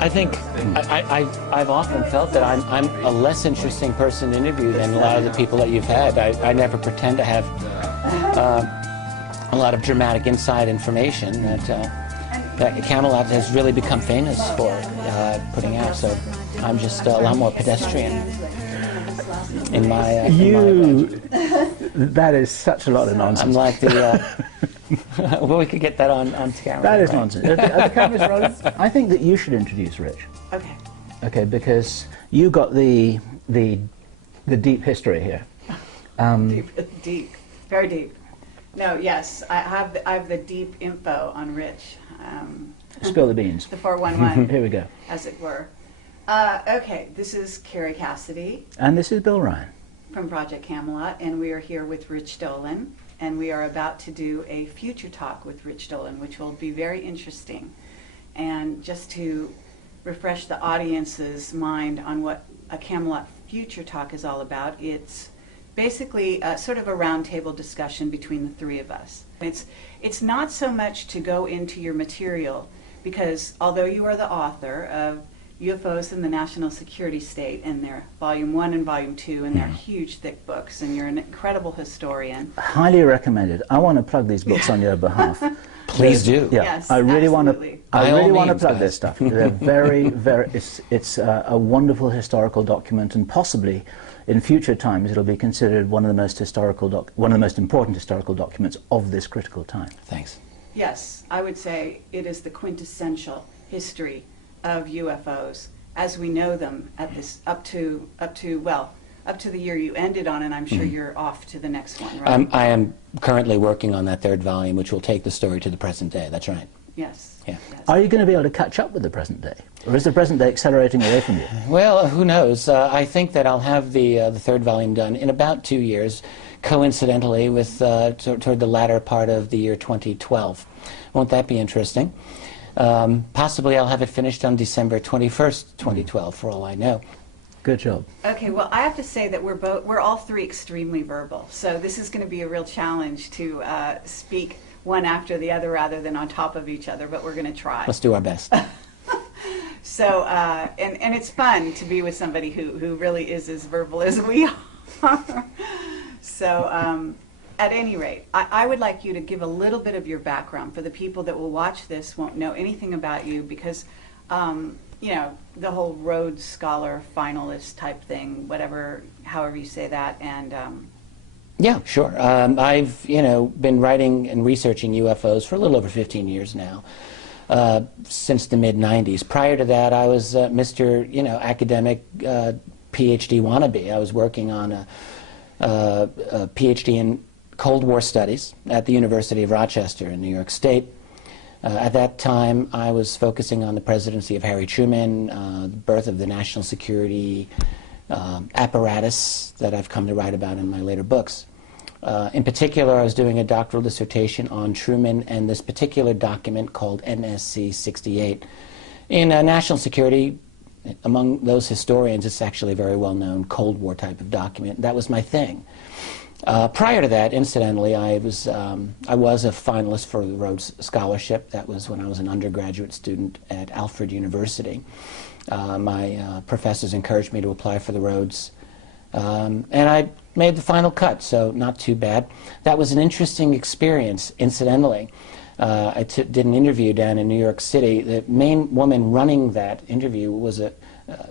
I think I've often felt that I'm a less interesting person to interview than a lot of the people that you've had. I never pretend to have a lot of dramatic inside information that Camelot has really become famous for putting out. So I'm just a lot more pedestrian in my. That is such a lot of nonsense. I'm like the. Well, we could get that on camera. That is nonsense. Are the cameras rolling? I think that you should introduce Rich. Okay. Okay, because you got the deep history here. Deep, very deep. No, yes, I have the deep info on Rich. Spill the beans. The 411. Here we go. As it were. Okay, this is Carrie Cassidy. And this is Bill Ryan. From Project Camelot, and we are here with Rich Dolan, and we are about to do a future talk with Rich Dolan, which will be very interesting. And just to refresh the audience's mind on what a Camelot future talk is all about, it's basically sort of a roundtable discussion between the three of us. It's not so much to go into your material, because although you are the author of UFOs in the National Security State, and they're Volume 1 and Volume 2, and they're huge, thick books, and you're an incredible historian. Highly recommended. I want to plug these books on your behalf. Please do. Yeah, yes, I really want absolutely. to. I really want to plug guys. this stuff. They're very, very. It's a wonderful historical document, and possibly, in future times, it'll be considered one of the most important historical documents of this critical time. Thanks. Yes, I would say it is the quintessential history of UFOs as we know them at this up to the year you ended on, and I'm sure you're off to the next one, right? I am currently working on that third volume, which will take the story to the present day. That's right. Yes. Yeah. Yes. Are you going to be able to catch up with the present day, or is the present day accelerating away from you? Well, who knows? I think that I'll have the third volume done in about 2 years, coincidentally with toward the latter part of the year 2012. Won't that be interesting? Possibly I'll have it finished on December 21st, 2012, for all I know. Good job. Okay, well, I have to say that we're all three extremely verbal, so this is going to be a real challenge to speak one after the other rather than on top of each other, but we're going to try. Let's do our best. So, and it's fun to be with somebody who really is as verbal as we are. So, at any rate, I would like you to give a little bit of your background for the people that will watch this, won't know anything about you, because, you know, the whole Rhodes Scholar finalist type thing, whatever, however you say that, and... Yeah, sure. I've, been writing and researching UFOs for a little over 15 years now, since the mid-90s. Prior to that, I was Mr., academic PhD wannabe. I was working on a PhD in Cold War Studies at the University of Rochester in New York State. At that time, I was focusing on the presidency of Harry Truman, the birth of the national security apparatus that I've come to write about in my later books. In particular, I was doing a doctoral dissertation on Truman and this particular document called NSC 68. In national security, among those historians, it's actually a very well-known Cold War type of document. That was my thing. Prior to that, incidentally, I was a finalist for the Rhodes Scholarship. That was when I was an undergraduate student at Alfred University. My professors encouraged me to apply for the Rhodes, and I made the final cut, so not too bad. That was an interesting experience, incidentally. I did an interview down in New York City. The main woman running that interview was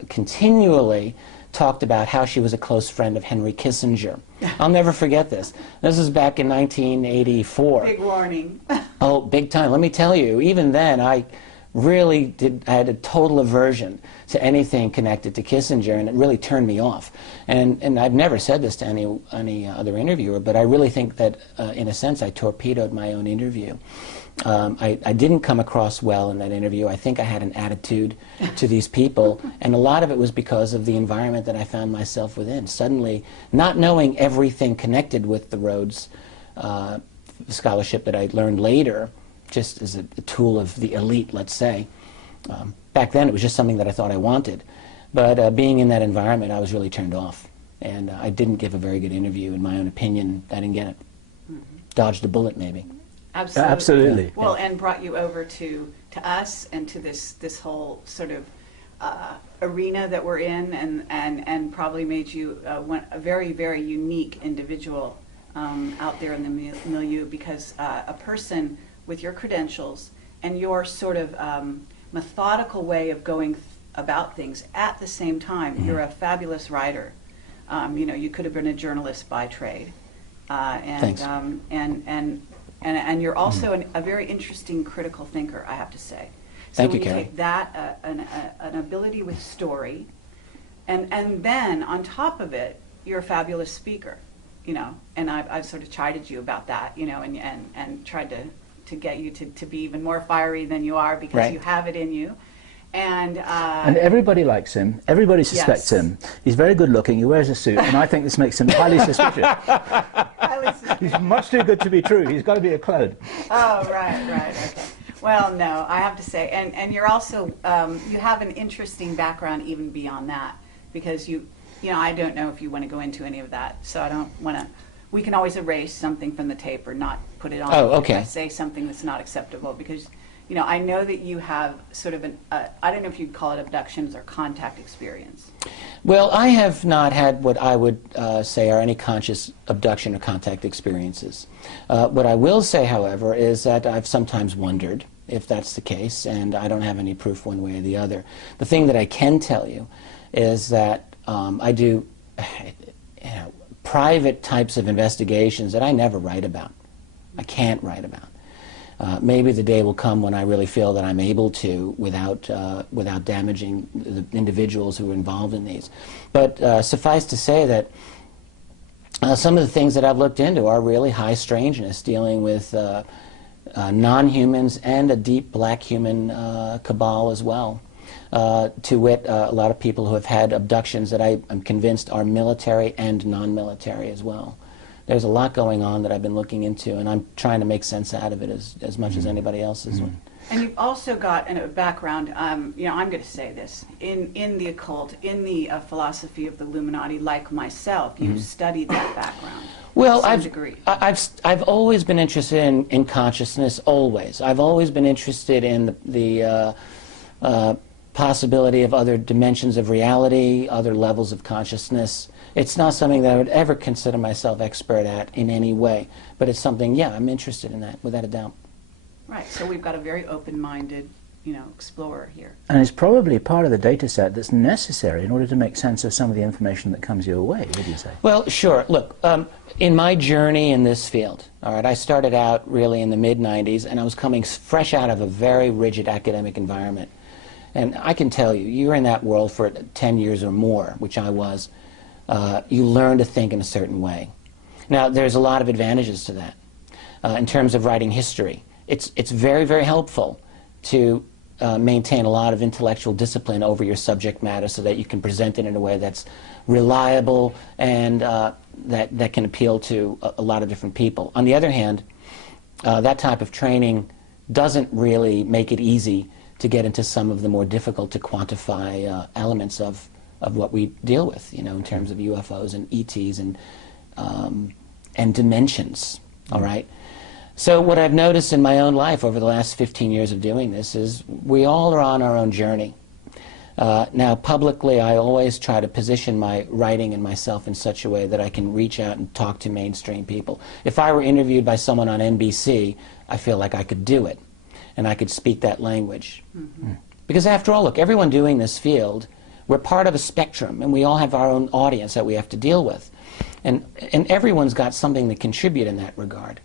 continually talked about how she was a close friend of Henry Kissinger. I'll never forget this. This was back in 1984. Big warning. Oh, big time. Let me tell you, even then I had a total aversion to anything connected to Kissinger, and it really turned me off. And I've never said this to any other interviewer, but I really think that, in a sense, I torpedoed my own interview. I didn't come across well in that interview. I think I had an attitude to these people, and a lot of it was because of the environment that I found myself within. Suddenly, not knowing everything connected with the Rhodes Scholarship that I learned later, just as a tool of the elite, let's say. Back then, it was just something that I thought I wanted. But being in that environment, I was really turned off. And I didn't give a very good interview, in my own opinion. I didn't get it. Dodged a bullet, maybe. Absolutely. Absolutely. Well, and brought you over to us and to this whole sort of arena that we're in, and probably made you a very, very unique individual out there in the milieu, because a person with your credentials and your sort of methodical way of going about things at the same time, you're a fabulous writer. You know, you could have been a journalist by trade, Thanks. And you're also a very interesting critical thinker, I have to say. So Thank you, when you Carrie. take that, an ability with story, and then on top of it, you're a fabulous speaker, you know. And I've sort of chided you about that, you know, and tried to get you to be even more fiery than you are, because Right. you have it in you. And everybody likes him. Everybody suspects Yes. him. He's very good looking. He wears a suit, and I think this makes him highly suspicious. highly suspicious. He's much too good to be true. He's got to be a clone. Oh, right, okay. Well, no, I have to say, and you're also, you have an interesting background even beyond that, because you know, I don't know if you want to go into any of that, so I don't want to, we can always erase something from the tape or not put it on. Oh, okay. If I say something that's not acceptable, because, you know, I know that you have sort of I don't know if you'd call it abductions or contact experience. Well, I have not had what I would say are any conscious abduction or contact experiences. What I will say, however, is that I've sometimes wondered if that's the case, and I don't have any proof one way or the other. The thing that I can tell you is that I do private types of investigations that I never write about. I can't write about. Maybe the day will come when I really feel that I'm able to without damaging the individuals who are involved in these. But suffice to say that some of the things that I've looked into are really high strangeness, dealing with non-humans and a deep black human cabal as well. To wit, a lot of people who have had abductions that I'm convinced are military and non-military as well. There's a lot going on that I've been looking into, and I'm trying to make sense out of it as much as anybody else is. And you've also got a background, you know, I'm going to say this, in the occult, in the philosophy of the Illuminati, like myself. You've studied that background. Well, to some degree. I've always been interested in consciousness, always. I've always been interested in the possibility of other dimensions of reality, other levels of consciousness. It's not something that I would ever consider myself expert at in any way, but it's something, yeah, I'm interested in that, without a doubt. Right, so we've got a very open-minded, you know, explorer here. And it's probably part of the data set that's necessary in order to make sense of some of the information that comes your way, would you say? Well, sure. Look, in my journey in this field, all right, I started out really in the mid-90s, and I was coming fresh out of a very rigid academic environment. And I can tell you, you're in that world for 10 years or more, which I was. You learn to think in a certain way. Now, there's a lot of advantages to that. In terms of writing history, it's very, very helpful to maintain a lot of intellectual discipline over your subject matter so that you can present it in a way that's reliable and that can appeal to a lot of different people. On the other hand, that type of training doesn't really make it easy to get into some of the more difficult to quantify elements of what we deal with, you know, in terms of UFOs and ETs and dimensions, all right? So what I've noticed in my own life over the last 15 years of doing this is we all are on our own journey. Now, publicly, I always try to position my writing and myself in such a way that I can reach out and talk to mainstream people. If I were interviewed by someone on NBC, I feel like I could do it, and I could speak that language. Because after all, look, everyone doing this field, we're part of a spectrum, and we all have our own audience that we have to deal with. And everyone's got something to contribute in that regard.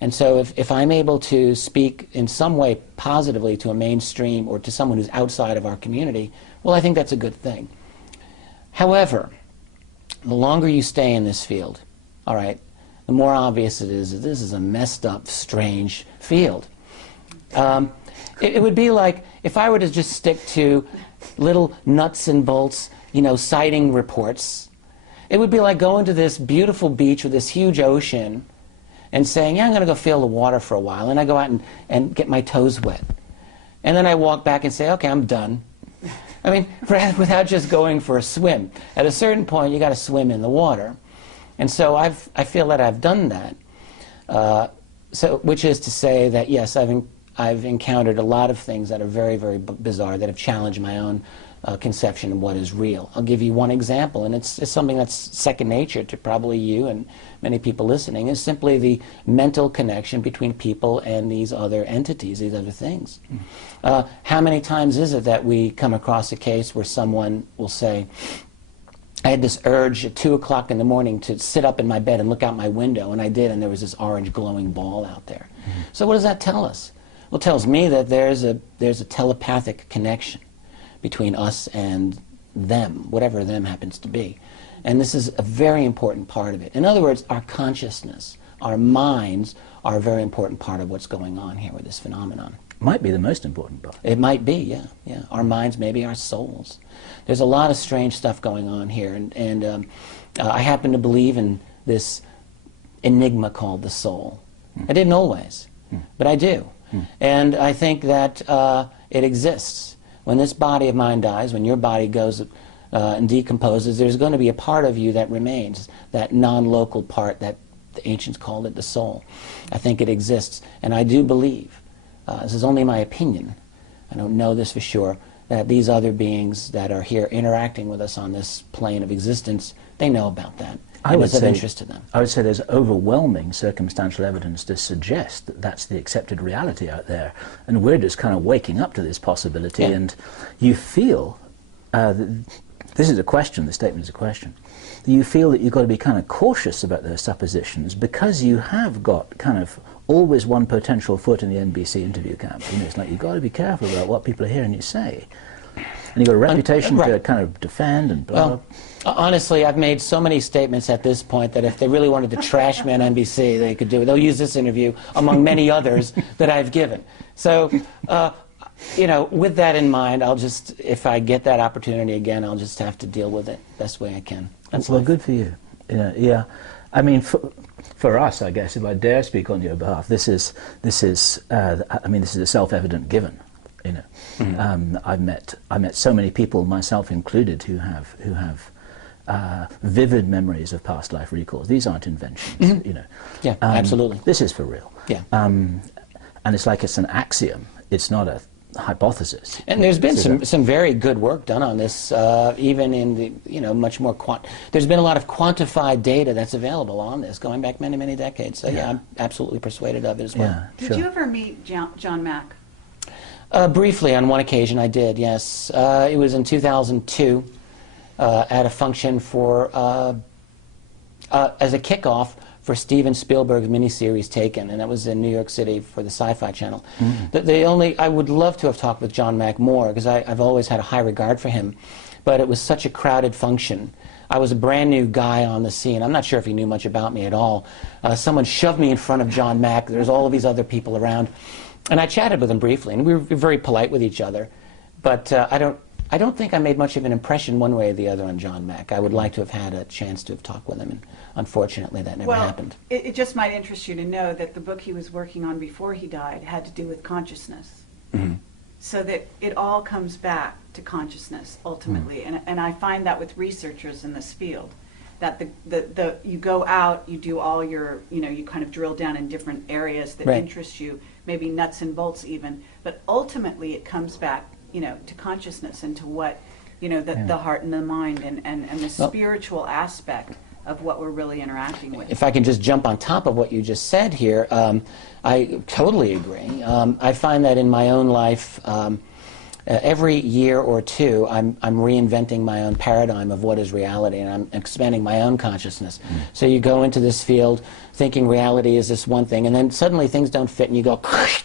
And so if I'm able to speak in some way positively to a mainstream or to someone who's outside of our community, well, I think that's a good thing. However, the longer you stay in this field, all right, the more obvious it is that this is a messed up, strange field. It would be like if I were to just stick to little nuts and bolts, you know, sighting reports. It would be like going to this beautiful beach with this huge ocean and saying, yeah, I'm going to go feel the water for a while, and I go out and get my toes wet. And then I walk back and say, okay, I'm done. I mean, without just going for a swim. At a certain point, you got to swim in the water. And so I feel that I've done that. So, which is to say that, yes, I've encountered a lot of things that are very, very bizarre, that have challenged my own conception of what is real. I'll give you one example, and it's something that's second nature to probably you and many people listening, is simply the mental connection between people and these other entities, these other things. How many times is it that we come across a case where someone will say, I had this urge at 2 o'clock in the morning to sit up in my bed and look out my window, and I did, and there was this orange glowing ball out there. So what does that tell us? Well, it tells me that there's a telepathic connection between us and them, whatever them happens to be. And this is a very important part of it. In other words, our consciousness, our minds are a very important part of what's going on here with this phenomenon. Might be the most important part. It might be, yeah, yeah. Our minds, maybe our souls. There's a lot of strange stuff going on here, and I happen to believe in this enigma called the soul. I didn't always, but I do. And I think that it exists. When this body of mine dies, when your body goes and decomposes, there's going to be a part of you that remains, that non-local part that the ancients called it the soul. I think it exists, and I do believe, this is only my opinion, I don't know this for sure, that these other beings that are here interacting with us on this plane of existence, they know about that. I would it's of say, interest to them. I would say there's overwhelming circumstantial evidence to suggest that that's the accepted reality out there, and we're just kind of waking up to this possibility. Yeah. And you feel, this is a question, the statement is a question, you feel that you've got to be kind of cautious about those suppositions because you have got kind of always one potential foot in the NBC interview camp. You know, it's like you've got to be careful about what people are hearing you say. And you've got a reputation to kind of defend and blah. Well, honestly, I've made so many statements at this point that if they really wanted to trash me on NBC, they could do it. They'll use this interview among many others that I've given. So, you know, with that in mind, I'll just, if I get that opportunity again, I'll just have to deal with it best way I can. That's well, life. good for you. Yeah. I mean, for us, I guess, if I dare speak on your behalf, this is a self-evident given. You know, I met so many people, myself included, who have vivid memories of past life recalls. These aren't inventions. You know. Yeah, absolutely. This is for real. Yeah. And it's like it's an axiom. It's not a hypothesis. And there's been some very good work done on this, even in the much more there's been a lot of quantified data that's available on this, going back many, many decades. So yeah, I'm absolutely persuaded of it as well. Yeah, Did you ever meet John Mack? Briefly, on one occasion, I did. Yes, it was in 2002 at a function for as a kickoff for Steven Spielberg's miniseries Taken, and that was in New York City for the Sci-Fi Channel. I would love to have talked with John Mack more, because I've always had a high regard for him, but it was such a crowded function. I was a brand new guy on the scene. I'm not sure if he knew much about me at all. Someone shoved me in front of John Mack. There's all of these other people around, and I chatted with him briefly, and we were very polite with each other, but I don't think I made much of an impression one way or the other on John Mack. I would like to have had a chance to have talked with him, and unfortunately that never happened. It just might interest you to know that the book he was working on before he died had to do with consciousness. So that it all comes back to consciousness, ultimately. And I find that with researchers in this field, that you go out, you do all your, you kind of drill down in different areas that interest you, maybe nuts and bolts even, but ultimately it comes back to consciousness and to what, the heart and the mind and the spiritual aspect of what we're really interacting with. If I can just jump on top of what you just said here, I totally agree. I find that in my own life, every year or two, I'm reinventing my own paradigm of what is reality, and I'm expanding my own consciousness. So you go into this field thinking reality is this one thing, and then suddenly things don't fit, and you go,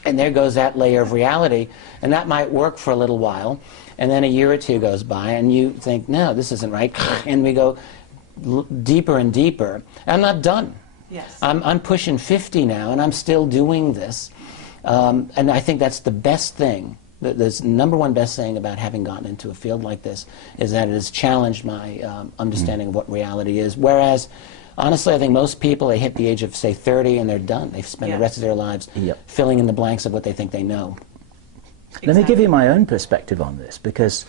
and there goes that layer of reality, and that might work for a little while, and then a year or two goes by, and you think, no, this isn't right, and we go deeper and deeper. I'm not done. Yes. I'm pushing 50 now, and I'm still doing this, and I think that's the best thing. The number one best thing about having gotten into a field like this is that it has challenged my understanding of what reality is. Whereas, honestly, I think most people, they hit the age of, say, 30 and they're done. They've spent the rest of their lives filling in the blanks of what they think they know. Let me give you my own perspective on this, because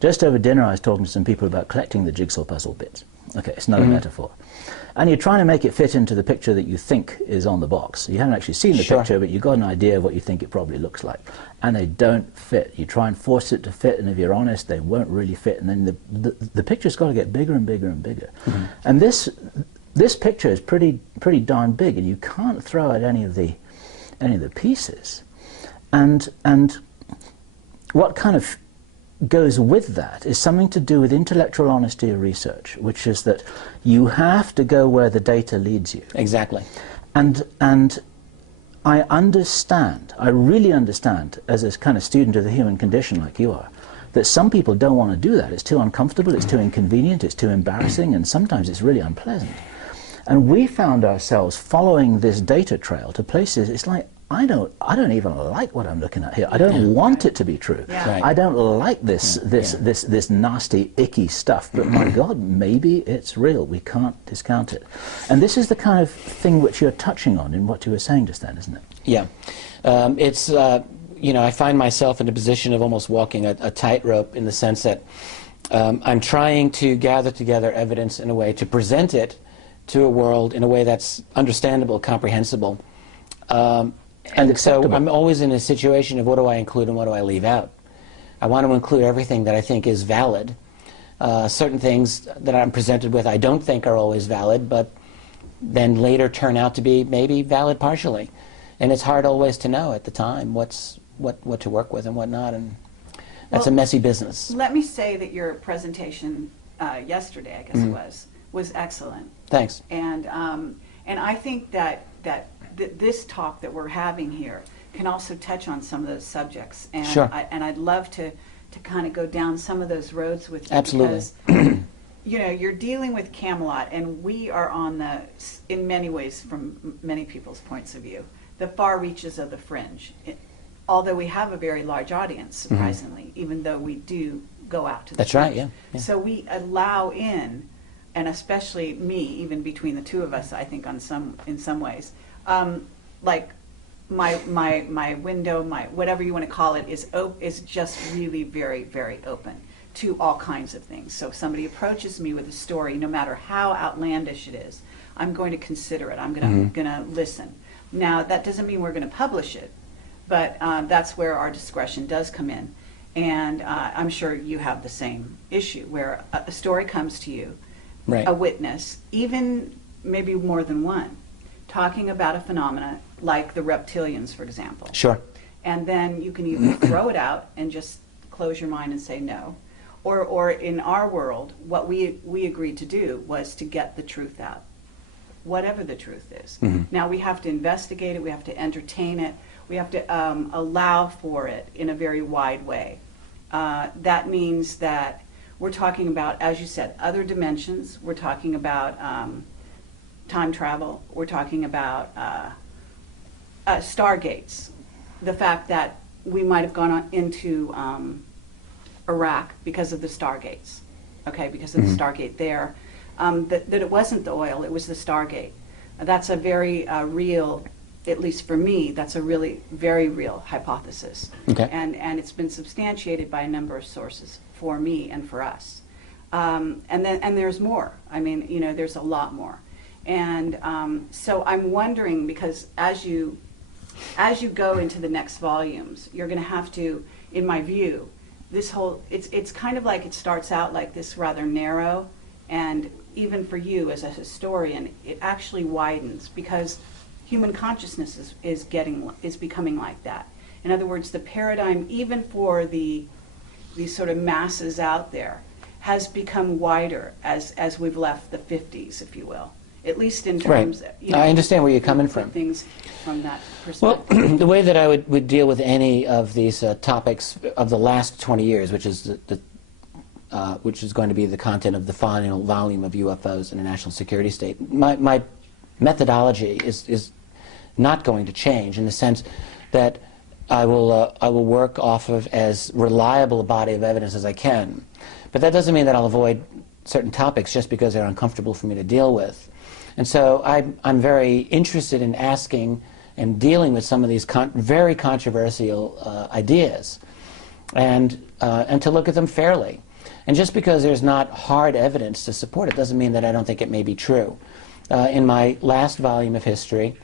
just over dinner I was talking to some people about collecting the jigsaw puzzle bits. Okay, it's not a metaphor. And you're trying to make it fit into the picture that you think is on the box. You haven't actually seen the picture, but you've got an idea of what you think it probably looks like. And they don't fit. You try and force it to fit, and if you're honest, they won't really fit. And then the picture's got to get bigger and bigger and bigger. And this picture is pretty darn big, and you can't throw out any of the pieces. And what kind of goes with that is something to do with intellectual honesty of research, which is that you have to go where the data leads you. Exactly. And I understand, I really understand, as a kind of student of the human condition like you are, that some people don't want to do that. It's too uncomfortable, it's too inconvenient, it's too embarrassing, and sometimes it's really unpleasant. And we found ourselves following this data trail to places, it's like, I don't even like what I'm looking at here. I don't want it to be true. Yeah. I don't like this nasty, icky stuff. But my God, maybe it's real. We can't discount it. And this is the kind of thing which you're touching on in what you were saying just then, isn't it? Yeah. It's, you know, I find myself in a position of almost walking a tightrope in the sense that I'm trying to gather together evidence in a way to present it to a world in a way that's understandable, comprehensible. And so I'm always in a situation of what do I include and what do I leave out. I want to include everything that I think is valid. Certain things that I'm presented with I don't think are always valid, but then later turn out to be maybe valid partially. And it's hard always to know at the time what to work with and what not, and that's a messy business. Let me say that your presentation yesterday, I guess it was excellent. Thanks. And I think that this talk that we're having here can also touch on some of those subjects. And sure. I'd love to kind of go down some of those roads with you. Absolutely. Because, you know, you're dealing with Camelot, and we are on the, in many ways, from many people's points of view, the far reaches of the fringe. Although we have a very large audience, surprisingly, even though we do go out to the That's fringe. right, yeah. So we allow in, and especially me, even between the two of us, I think in some ways, like my window, my whatever you want to call it, is just really very, very open to all kinds of things. So if somebody approaches me with a story, no matter how outlandish it is, I'm going to consider it. I'm going to listen. Now, that doesn't mean we're going to publish it, but that's where our discretion does come in. And I'm sure you have the same issue, where a story comes to you, right. A witness, even maybe more than one, talking about a phenomena like the reptilians, for example. Sure. And then you can either throw it out and just close your mind and say no, or in our world, what we agreed to do was to get the truth out, whatever the truth is. Now we have to investigate it, we have to entertain it, we have to allow for it in a very wide way. That means that we're talking about, as you said, other dimensions. We're talking about time travel. We're talking about stargates. The fact that we might have gone into Iraq because of the stargates, okay, because of the Stargate there. That it wasn't the oil, it was the Stargate. That's a very real, at least for me, that's a really very real hypothesis. Okay. And it's been substantiated by a number of sources for me and for us. And there's more. I mean, you know, there's a lot more. And so I'm wondering, because as you go into the next volumes, you're going to have to, in my view, this whole, it's kind of like it starts out like this rather narrow, and even for you as a historian, it actually widens, because human consciousness is becoming like that. In other words, the paradigm, even for these sort of masses out there, has become wider as we've left the 50s, if you will. At least in terms, right. You know, I understand where you're coming from. Things from that perspective. Well, the way that I would deal with any of these topics of the last 20 years, which is which is going to be the content of the final volume of UFOs in a national security state, my methodology is not going to change, in the sense that I will work off of as reliable a body of evidence as I can. But that doesn't mean that I'll avoid certain topics just because they're uncomfortable for me to deal with. And so I'm very interested in asking and dealing with some of these very controversial ideas, and to look at them fairly. And just because there's not hard evidence to support it doesn't mean that I don't think it may be true. In my last volume of history,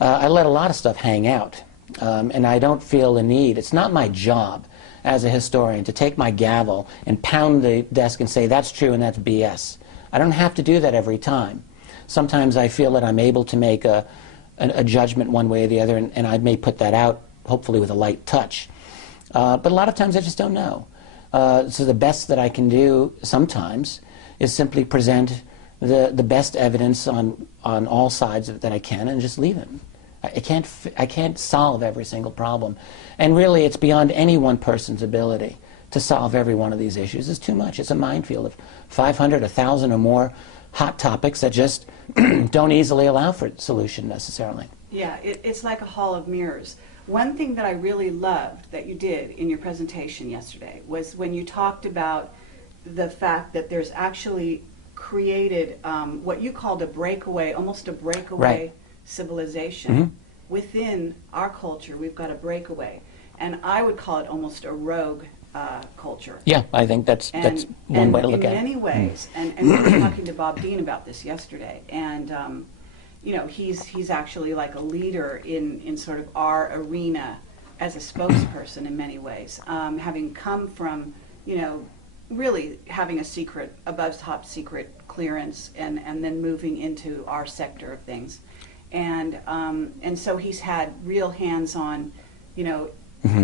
I let a lot of stuff hang out, and I don't feel the need. It's not my job as a historian to take my gavel and pound the desk and say that's true and that's BS. I don't have to do that every time. Sometimes I feel that I'm able to make a judgment one way or the other, and I may put that out, hopefully with a light touch. But a lot of times I just don't know. So the best that I can do sometimes is simply present the best evidence on all sides that I can and just leave it. I can't solve every single problem. And really it's beyond any one person's ability to solve every one of these issues. It's too much. It's a minefield of 500, 1,000 or more hot topics that just don't easily allow for solution necessarily. Yeah, it's like a hall of mirrors. One thing that I really loved that you did in your presentation yesterday was when you talked about the fact that there's actually created what you called a breakaway, almost a breakaway civilization. Within our culture. We've got a breakaway. And I would call it almost a rogue culture. Yeah, I think that's one way to look at it. In many ways, and we were talking to Bob Dean about this yesterday, and you know, he's actually like a leader in sort of our arena as a spokesperson in many ways, having come from, you know, really having a secret, above top secret clearance, and then moving into our sector of things. And so he's had real hands-on, you know,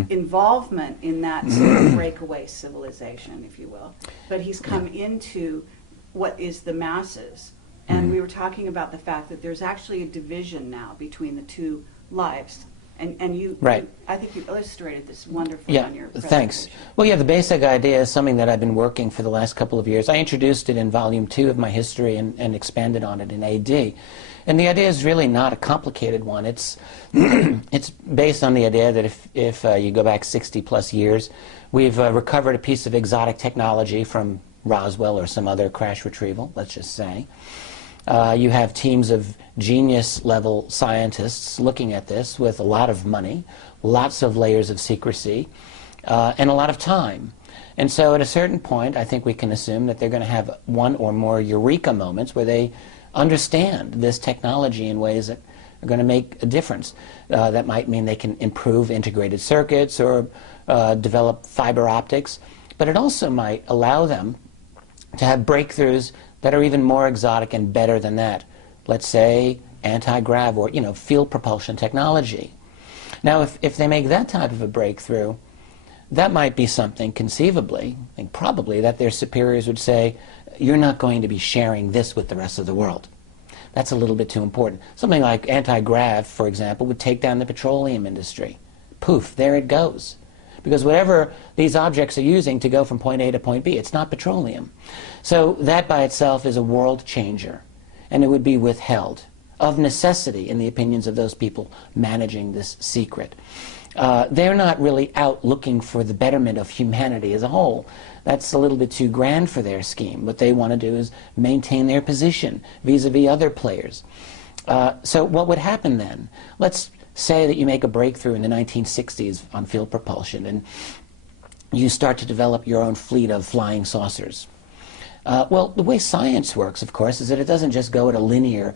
involvement in that sort of breakaway civilization, if you will. But he's come into what is the masses. And we were talking about the fact that there's actually a division now between the two lives. And you, I think you illustrated this wonderfully on your presentation. Thanks. Well, yeah, the basic idea is something that I've been working for the last couple of years. I introduced it in Volume 2 of my history and expanded on it in AD. And the idea is really not a complicated one. It's it's based on the idea that if you go back 60-plus years, we've recovered a piece of exotic technology from Roswell or some other crash retrieval, let's just say. You have teams of genius-level scientists looking at this with a lot of money, lots of layers of secrecy, and a lot of time. And so at a certain point, I think we can assume that they're going to have one or more eureka moments where they understand this technology in ways that are going to make a difference. That might mean they can improve integrated circuits or develop fiber optics, but it also might allow them to have breakthroughs that are even more exotic and better than that. Let's say anti-grav or, you know, field propulsion technology. Now, if they make that type of a breakthrough, that might be something conceivably, I think probably, that their superiors would say, you're not going to be sharing this with the rest of the world. That's a little bit too important. Something like anti-grav, for example, would take down the petroleum industry. Poof, there it goes. Because whatever these objects are using to go from point A to point B, it's not petroleum. So that by itself is a world changer, and it would be withheld, of necessity, in the opinions of those people managing this secret. They're not really out looking for the betterment of humanity as a whole. That's a little bit too grand for their scheme. What they want to do is maintain their position vis-a-vis other players. So what would happen then? Let's say that you make a breakthrough in the 1960s on field propulsion and you start to develop your own fleet of flying saucers. Well, the way science works, of course, is that it doesn't just go at a linear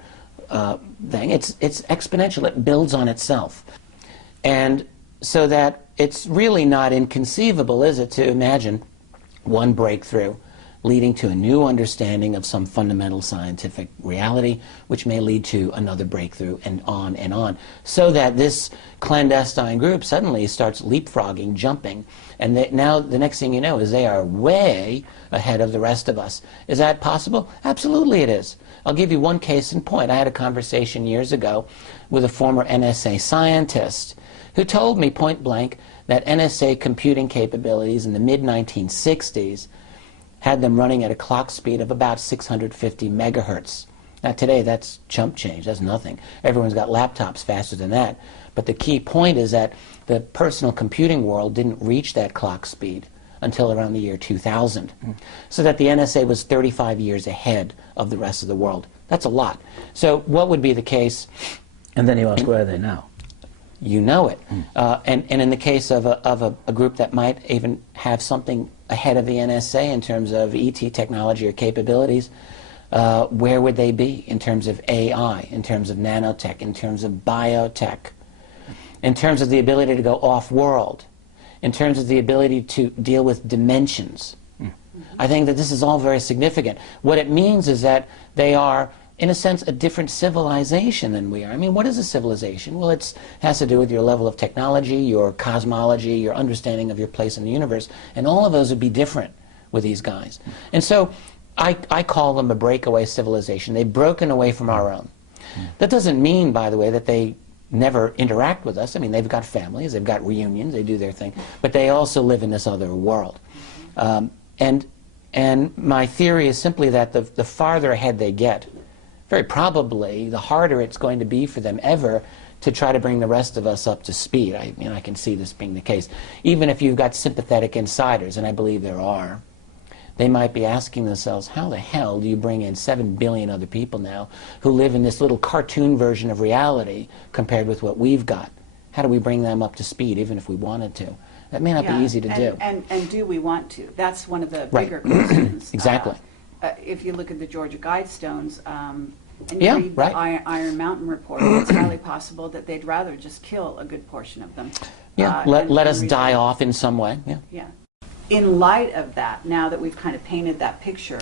thing. It's exponential. It builds on itself. And so that it's really not inconceivable, is it, to imagine one breakthrough leading to a new understanding of some fundamental scientific reality, which may lead to another breakthrough, and on, so that this clandestine group suddenly starts leapfrogging, jumping, and now the next thing you know is they are way ahead of the rest of us. Is that possible? Absolutely it is. I'll give you one case in point. I had a conversation years ago with a former NSA scientist who told me point blank that NSA computing capabilities in the mid-1960s had them running at a clock speed of about 650 megahertz. Now today that's chump change, that's nothing. Everyone's got laptops faster than that. But the key point is that the personal computing world didn't reach that clock speed until around the year 2000. So that the NSA was 35 years ahead of the rest of the world. That's a lot. So what would be the case? And then you ask, where are they now? you know it. And in the case of a group that might even have something ahead of the NSA in terms of ET technology or capabilities, where would they be in terms of AI, in terms of nanotech, in terms of biotech, in terms of the ability to go off-world, in terms of the ability to deal with dimensions? I think that this is all very significant. What it means is that they are, in a sense, a different civilization than we are. I mean, what is a civilization? Well, it has to do with your level of technology, your cosmology, your understanding of your place in the universe, and all of those would be different with these guys. And so I call them a breakaway civilization. They've broken away from our own. That doesn't mean, by the way, that they never interact with us. I mean, they've got families, they've got reunions, they do their thing, but they also live in this other world. And my theory is simply that the farther ahead they get, very probably the harder it's going to be for them ever to try to bring the rest of us up to speed. I can see this being the case. Even if you've got sympathetic insiders, and I believe there are, they might be asking themselves, how the hell do you bring in 7 billion other people now who live in this little cartoon version of reality compared with what we've got? How do we bring them up to speed, even if we wanted to? That may not be easy to do. And do we want to? That's one of the bigger questions. Exactly. If you look at the Georgia Guidestones, and you read the Iron Mountain report, it's highly possible that they'd rather just kill a good portion of them. Let us die off in some way. Yeah. In light of that, now that we've kind of painted that picture,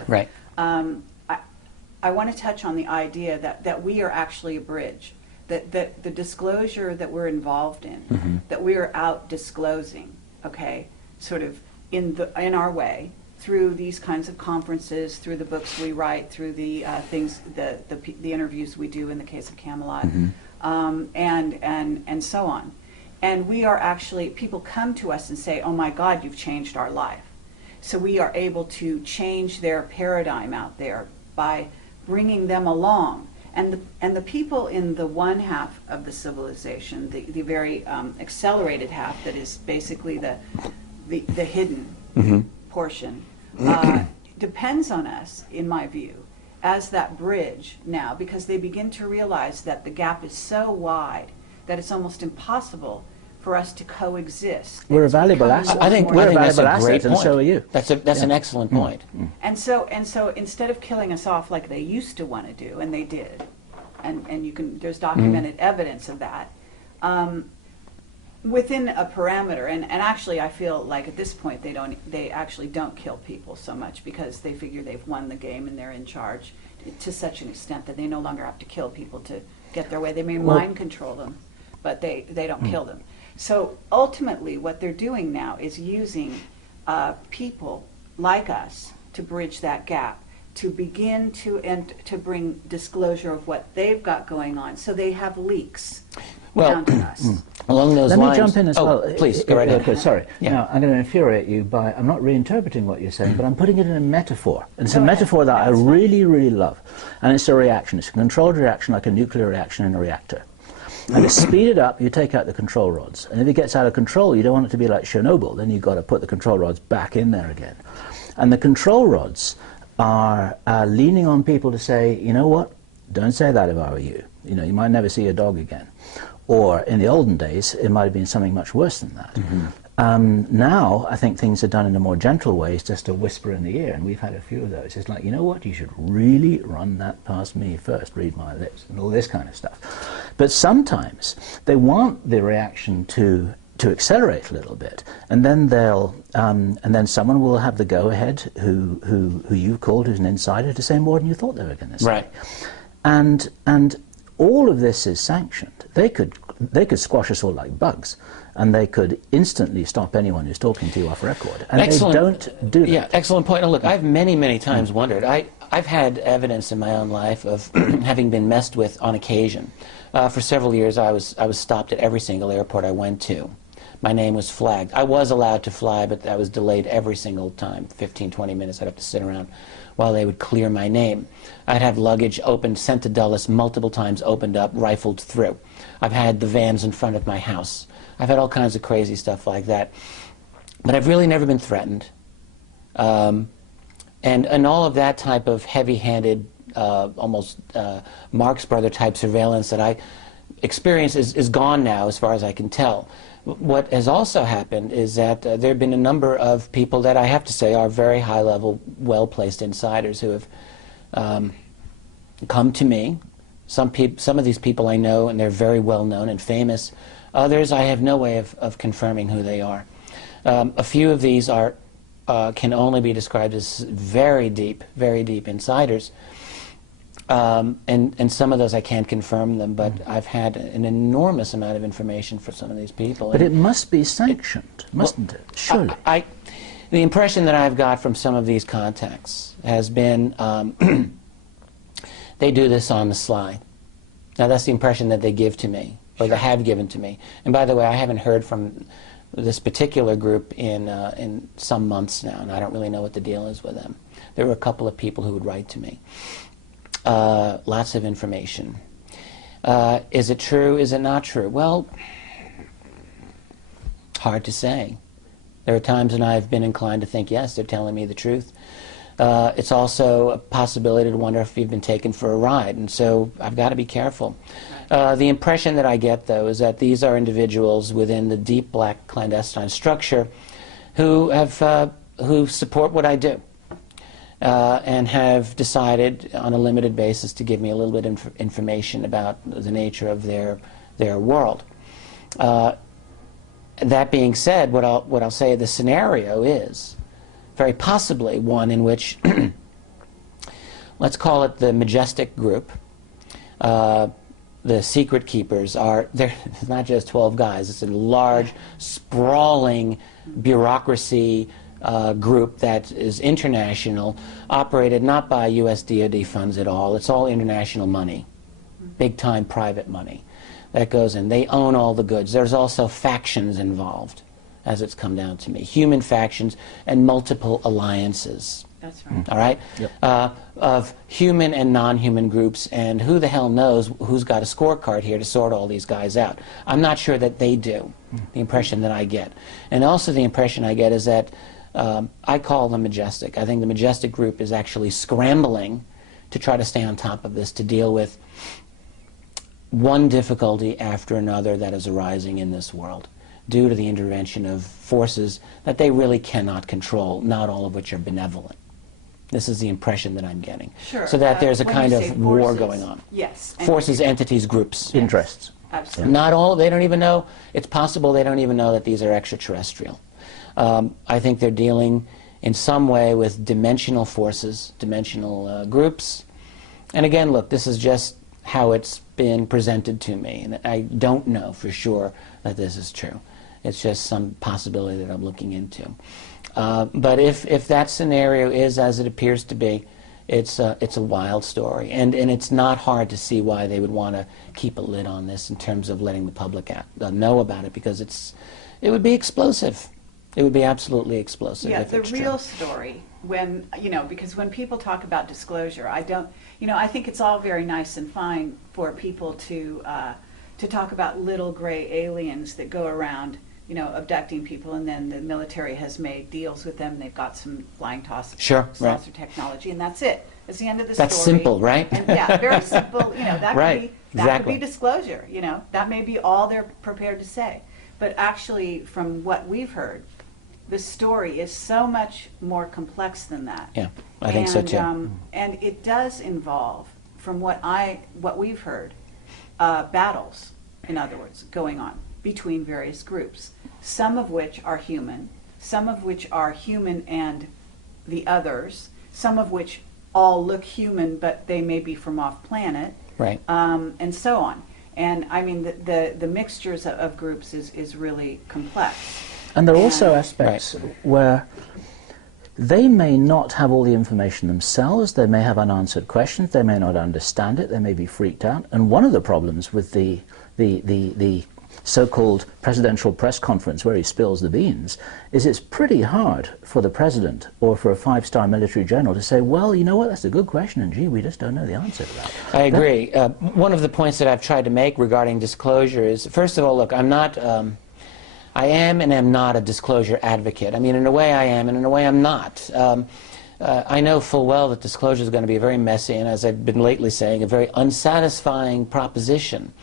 I want to touch on the idea that we are actually a bridge. That the disclosure that we're involved in, that we are out disclosing, okay, sort of in our way, through these kinds of conferences, through the books we write, through the things, the interviews we do in the case of Camelot, and so on. And we are actually, people come to us and say, oh my God, you've changed our life. So we are able to change their paradigm out there by bringing them along. And the people in the one half of the civilization, the very accelerated half that is basically the hidden portion, depends on us, in my view, as that bridge now, because they begin to realize that the gap is so wide that it's almost impossible for us to coexist. We're a valuable asset. I think that's a great point. And so are you. That's an excellent point. And so instead of killing us off like they used to want to do, and they did, and there's documented evidence of that, within a parameter, and actually I feel like at this point they actually don't kill people so much because they figure they've won the game and they're in charge to such an extent that they no longer have to kill people to get their way. They may mind control them, but they don't kill them. So ultimately what they're doing now is using people like us to bridge that gap, to begin to bring disclosure of what they've got going on, so they have leaks down to us. Along those lines... Let me jump in as well. Please, go right ahead. Okay, sorry. Now, I'm going to infuriate you by... I'm not reinterpreting what you're saying, but I'm putting it in a metaphor. And it's a metaphor that I really, really love. And it's a reaction. It's a controlled reaction, like a nuclear reaction in a reactor. And to speed it up, you take out the control rods. And if it gets out of control, you don't want it to be like Chernobyl. Then you've got to put the control rods back in there again. And the control rods are leaning on people to say, you know what, don't say that if I were you. You know, you might never see your dog again. Or in the olden days, it might have been something much worse than that. Now, I think things are done in a more gentle way. It's just a whisper in the ear, and we've had a few of those. It's like, you know what, you should really run that past me first, read my lips, and all this kind of stuff. But sometimes they want the reaction to accelerate a little bit, and then and then someone will have the go-ahead who you've called, who's an insider, to say more than you thought they were going to say. Right. And all of this is sanctioned. They could squash us all like bugs, and they could instantly stop anyone who's talking to you off record. And they don't do that. Yeah, excellent point. Now, look, I've many times wondered. I've had evidence in my own life of having been messed with on occasion. For several years, I was stopped at every single airport I went to. My name was flagged. I was allowed to fly, but I was delayed every single time, 15, 20 minutes. I'd have to sit around while they would clear my name. I'd have luggage opened, sent to Dulles multiple times, opened up, rifled through. I've had the vans in front of my house. I've had all kinds of crazy stuff like that. But I've really never been threatened. And all of that type of heavy-handed, almost Marx Brother type surveillance that experience is gone now, as far as I can tell. What has also happened is that there have been a number of people that I have to say are very high-level, well-placed insiders who have come to me. Some of these people I know, and they're very well-known and famous. Others, I have no way of confirming who they are. A few of these are can only be described as very deep insiders. And some of those I can't confirm them, but I've had an enormous amount of information for some of these people. But it must be sanctioned, mustn't it? Surely. The impression that I've got from some of these contacts has been they do this on the sly. Now that's the impression that they give to me, or they have given to me. And by the way, I haven't heard from this particular group in some months now, and I don't really know what the deal is with them. There were a couple of people who would write to me. Lots of information. Is it true? Is it not true? Well, hard to say. There are times when I've been inclined to think, yes, they're telling me the truth. It's also a possibility to wonder if you've been taken for a ride, and so I've got to be careful. The impression that I get, though, is that these are individuals within the deep black clandestine structure who support what I do. And have decided on a limited basis to give me a little bit of information about the nature of their world. That being said, what I'll say the scenario is very possibly one in which, let's call it the majestic group, the secret keepers it's not just 12 guys, it's a large, sprawling bureaucracy group that is international, operated not by U.S. DoD funds at all. It's all international money, big-time private money that goes in. They own all the goods. There's also factions involved, as it's come down to me. Human factions and multiple alliances. That's right. All right? Yep. Of human and non-human groups, and who the hell knows who's got a scorecard here to sort all these guys out. I'm not sure that they do, the impression that I get. And also the impression I get is that I call them majestic. I think the majestic group is actually scrambling to try to stay on top of this, to deal with one difficulty after another that is arising in this world due to the intervention of forces that they really cannot control, not all of which are benevolent. This is the impression that I'm getting. Sure. So that there's a kind of forces, war going on. Yes. Forces, entities, groups. Yes. Interests. Absolutely. Not all, they don't even know, it's possible they don't even know that these are extraterrestrial. I think they're dealing in some way with dimensional forces, dimensional groups. And again, look, this is just how it's been presented to me, and I don't know for sure that this is true. It's just some possibility that I'm looking into. But if that scenario is as it appears to be, it's a wild story, and it's not hard to see why they would want to keep a lid on this in terms of letting the public know about it, because it would be explosive. It would be absolutely explosive. Yeah, if the it's real true. story, when, because when people talk about disclosure, I think it's all very nice and fine for people to talk about little gray aliens that go around, abducting people, and then the military has made deals with them. They've got some flying saucer technology, and that's it. It's the end of the story. That's simple, right? And, yeah, very simple. That right. could be disclosure. That may be all they're prepared to say. But actually, from what we've heard, the story is so much more complex than that. Yeah, I think so too. And it does involve, from what we've heard, battles, in other words, going on between various groups, some of which are human, some of which are human and the others, some of which all look human but they may be from off planet, right, and so on. And I mean, the mixtures of groups is really complex. And there are also aspects where they may not have all the information themselves, they may have unanswered questions, they may not understand it, they may be freaked out. And one of the problems with the so-called presidential press conference where he spills the beans is it's pretty hard for the president or for a five-star military general to say, well, you know what, that's a good question, and gee, we just don't know the answer to that. I agree. One of the points that I've tried to make regarding disclosure is, first of all, look, I am and am not a disclosure advocate. I mean, in a way I am, and in a way I'm not. I know full well that disclosure is going to be very messy, and as I've been lately saying, a very unsatisfying proposition.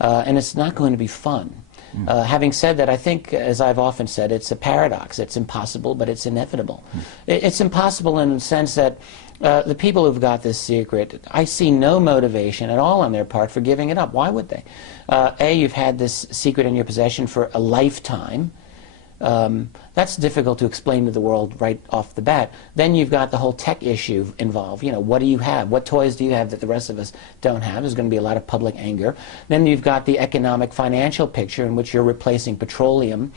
and it's not going to be fun. Having said that, I think, as I've often said, it's a paradox. It's impossible, but it's inevitable. It's impossible in the sense that the people who've got this secret, I see no motivation at all on their part for giving it up. Why would they? A, you've had this secret in your possession for a lifetime. That's difficult to explain to the world right off the bat. Then you've got the whole tech issue involved. You know, what do you have? What toys do you have that the rest of us don't have? There's going to be a lot of public anger. Then you've got the economic financial picture in which you're replacing petroleum.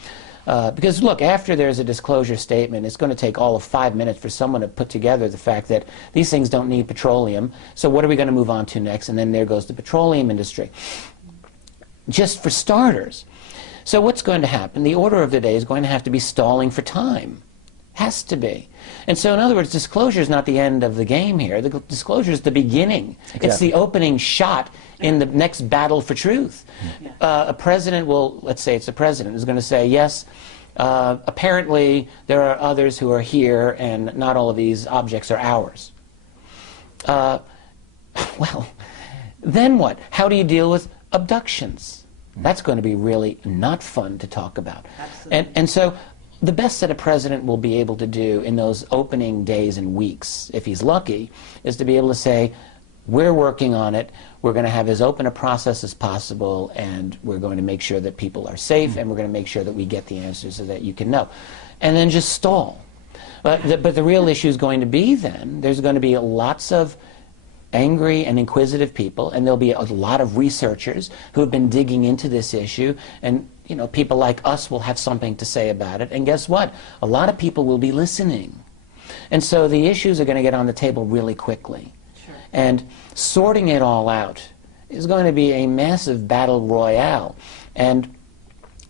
Because look, after there's a disclosure statement, it's going to take all of 5 minutes for someone to put together the fact that these things don't need petroleum. So what are we going to move on to next? And then there goes the petroleum industry. Just for starters. So what's going to happen? The order of the day is going to have to be stalling for time. Has to be. And so in other words, disclosure is not the end of the game here. The disclosure is the beginning. Exactly. It's the opening shot in the next battle for truth. A president will, let's say it's a president, is going to say, yes, apparently there are others who are here and not all of these objects are ours. Well, then what? How do you deal with abductions? That's going to be really not fun to talk about. And so the best that a president will be able to do in those opening days and weeks, if he's lucky, is to be able to say, we're working on it, we're going to have as open a process as possible, and we're going to make sure that people are safe, and we're going to make sure that we get the answers so that you can know. And then just stall. But the real issue is going to be then, there's going to be lots of angry and inquisitive people, and there'll be a lot of researchers who have been digging into this issue, and you know, people like us will have something to say about it, and guess what? A lot of people will be listening. And so the issues are going to get on the table really quickly. Sure. And sorting it all out is going to be a massive battle royale, and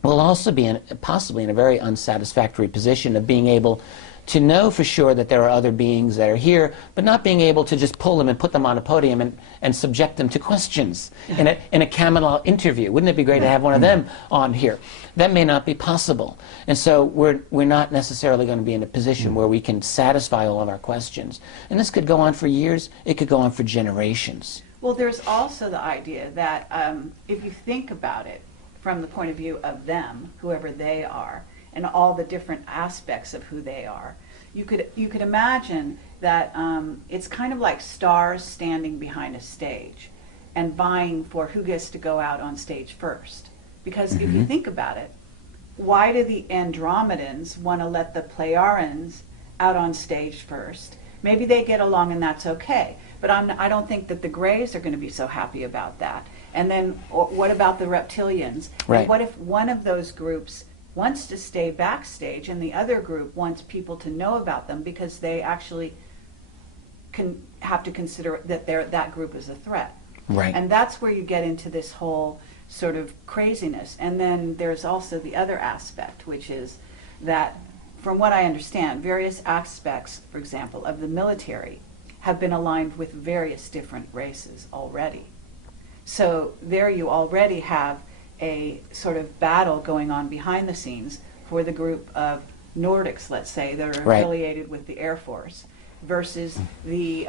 we'll also be possibly in a very unsatisfactory position of being able to know for sure that there are other beings that are here, but not being able to just pull them and put them on a podium and subject them to questions in a Camelot interview. Wouldn't it be great to have one of them on here? That may not be possible. And so we're not necessarily going to be in a position where we can satisfy all of our questions. And this could go on for years. It could go on for generations. Well, there's also the idea that if you think about it from the point of view of them, whoever they are, and all the different aspects of who they are, you could imagine that it's kind of like stars standing behind a stage and vying for who gets to go out on stage first. Because if you think about it, why do the Andromedans want to let the Pleiadians out on stage first? Maybe they get along and that's okay, but I don't think that the Greys are going to be so happy about that. And then what about the reptilians? Right. And what if one of those groups wants to stay backstage and the other group wants people to know about them because they actually have to consider that that group is a threat? Right. And that's where you get into this whole sort of craziness. And then there's also the other aspect, which is that, from what I understand, various aspects, for example, of the military have been aligned with various different races already. So there you already have a sort of battle going on behind the scenes for the group of Nordics, let's say, that are affiliated with the Air Force versus the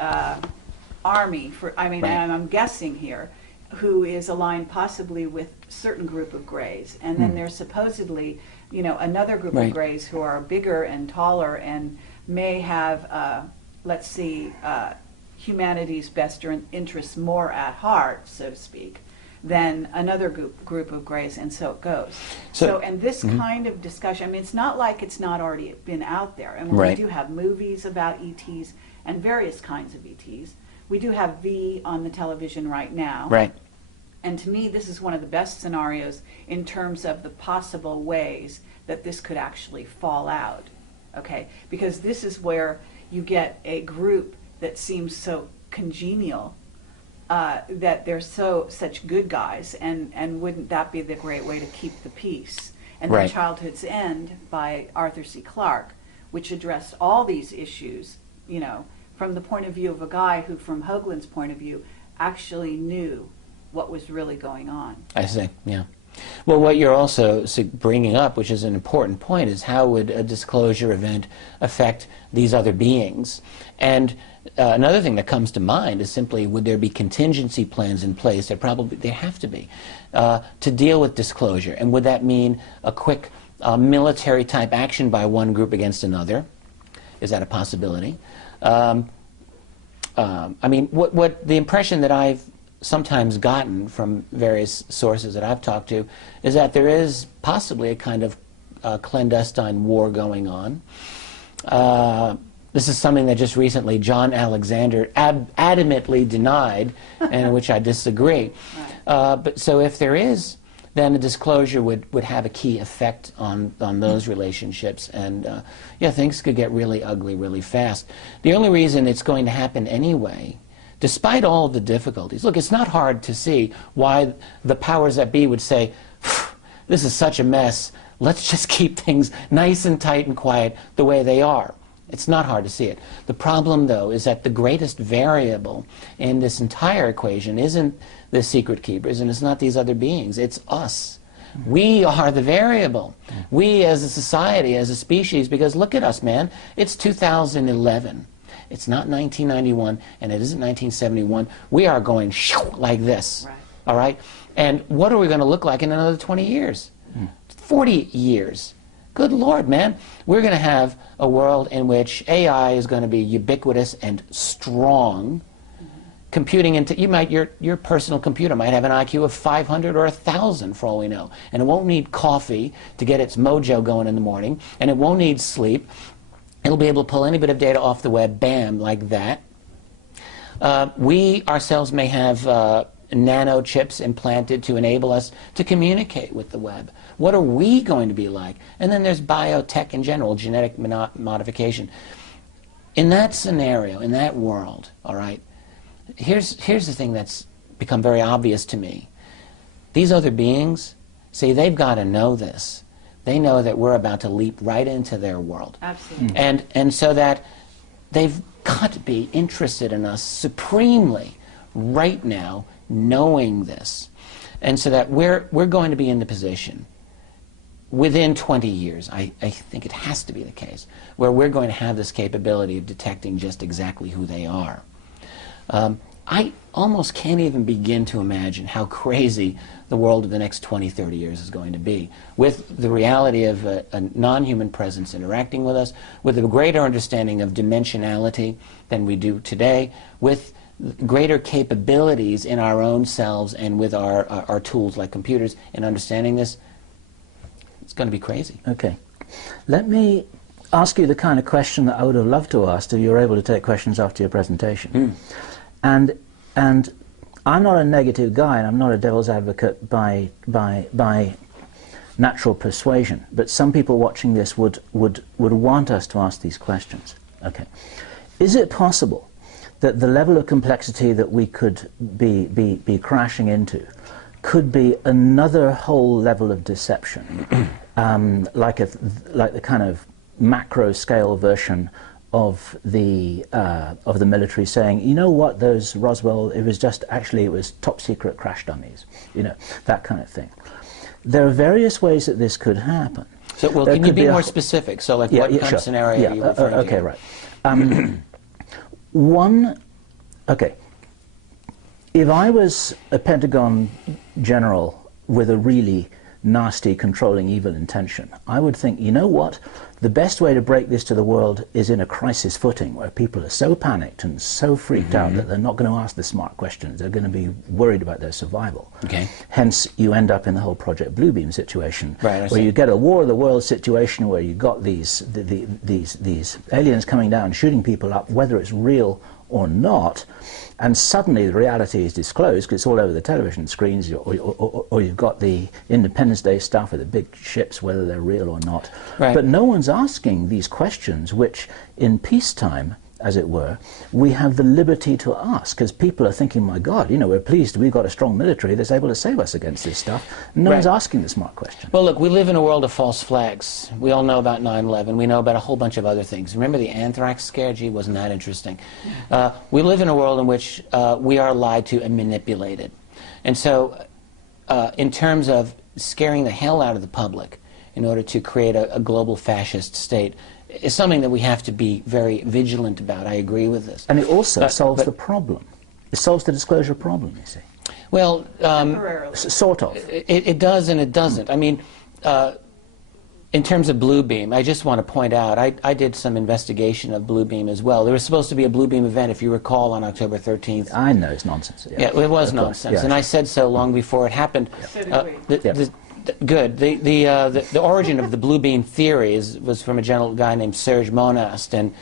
Army, I'm guessing here, who is aligned possibly with a certain group of Greys. And then there's supposedly, you know, another group of Greys who are bigger and taller and may have, let's see, humanity's best interests more at heart, so to speak, than another group of Greys, and so it goes. So and this kind of discussion, I mean, it's not like it's not already been out there. And we do have movies about ETs and various kinds of ETs. We do have V on the television right now. Right. And to me, this is one of the best scenarios in terms of the possible ways that this could actually fall out. Okay? Because this is where you get a group that seems so congenial, that they're such good guys, and wouldn't that be the great way to keep the peace? And then Childhood's End by Arthur C. Clarke, which addressed all these issues, you know, from the point of view of a guy who, from Hoagland's point of view, actually knew what was really going on. I see, yeah. Well, what you're also bringing up, which is an important point, is how would a disclosure event affect these other beings? And another thing that comes to mind is simply, would there be contingency plans in place? There have to be, to deal with disclosure. And would that mean a quick military-type action by one group against another? Is that a possibility? I mean, what the impression that I've sometimes gotten from various sources that I've talked to is that there is possibly a kind of clandestine war going on. This is something that just recently John Alexander adamantly denied, and which I disagree. But so if there is, then a disclosure would have a key effect on those relationships, and yeah, things could get really ugly really fast. The only reason it's going to happen anyway, despite all of the difficulties, look, it's not hard to see why the powers that be would say, this is such a mess, let's just keep things nice and tight and quiet the way they are. It's not hard to see it. The problem, though, is that the greatest variable in this entire equation isn't the secret keepers, and it's not these other beings. It's us. We are the variable. We as a society, as a species, because look at us, man. It's 2011. It's not 1991, and it isn't 1971. We are going like this, right. All right? And what are we going to look like in another 20 years? 40 years? Good Lord, man. We're going to have a world in which AI is going to be ubiquitous and strong. Computing into, your personal computer might have an IQ of 500 or 1,000 for all we know. And it won't need coffee to get its mojo going in the morning, and it won't need sleep. It'll be able to pull any bit of data off the web, bam, like that. We ourselves may have nano chips implanted to enable us to communicate with the web. What are we going to be like? And then there's biotech in general, genetic modification. In that scenario, in that world, all right, here's the thing that's become very obvious to me. These other beings, see, they've got to know this. They know that we're about to leap right into their world. Absolutely. And so that they've got to be interested in us supremely right now, knowing this. And so that we're going to be in the position within 20 years, I think it has to be the case, where we're going to have this capability of detecting just exactly who they are. I almost can't even begin to imagine how crazy the world of the next 20, 30 years is going to be, with the reality of a non-human presence interacting with us, with a greater understanding of dimensionality than we do today, with greater capabilities in our own selves and with our tools like computers in understanding this. It's going to be crazy. Okay. Let me ask you the kind of question that I would have loved to ask if you were able to take questions after your presentation. And I'm not a negative guy, and I'm not a devil's advocate by natural persuasion, but some people watching this would want us to ask these questions. Okay. Is it possible that the level of complexity that we could be crashing into could be another whole level of deception, like the kind of macro scale version of the military saying, you know what, those Roswell, it was top secret crash dummies, that kind of thing. There are various ways that this could happen. So, well, can you be more specific? So, like, what kind of scenario are you referring to? Okay, right. Okay. If I was a Pentagon general with a really nasty, controlling, evil intention, I would think, you know what? The best way to break this to the world is in a crisis footing where people are so panicked and so freaked out that they're not going to ask the smart questions. They're going to be worried about their survival. Okay. Hence, you end up in the whole Project Bluebeam situation, right, where you get a War of the Worlds situation where you got these aliens coming down, shooting people up, whether it's real or not, and suddenly the reality is disclosed because it's all over the television screens, or you've got the Independence Day stuff with the big ships, whether they're real or not. Right. But no one's asking these questions, which in peacetime, as it were, we have the liberty to ask, because people are thinking, my God, we're pleased we've got a strong military that's able to save us against this stuff. No one's asking the smart question. Well, look, we live in a world of false flags. We all know about 9/11. We know about a whole bunch of other things. Remember the anthrax scare? Gee, wasn't that interesting? We live in a world in which we are lied to and manipulated. And so in terms of scaring the hell out of the public in order to create a global fascist state is something that we have to be very vigilant about. I agree with this. And it also solves the problem. It solves the disclosure problem, you see. Well, sort of. It does and it doesn't. I mean, in terms of Bluebeam, I just want to point out, I did some investigation of Bluebeam as well. There was supposed to be a Bluebeam event, if you recall, on October 13th. I know, it's nonsense. Yeah, it was nonsense, and I said so long before it happened. So did we. Good. The origin of the Bluebeam theory was from a guy named Serge Monast, and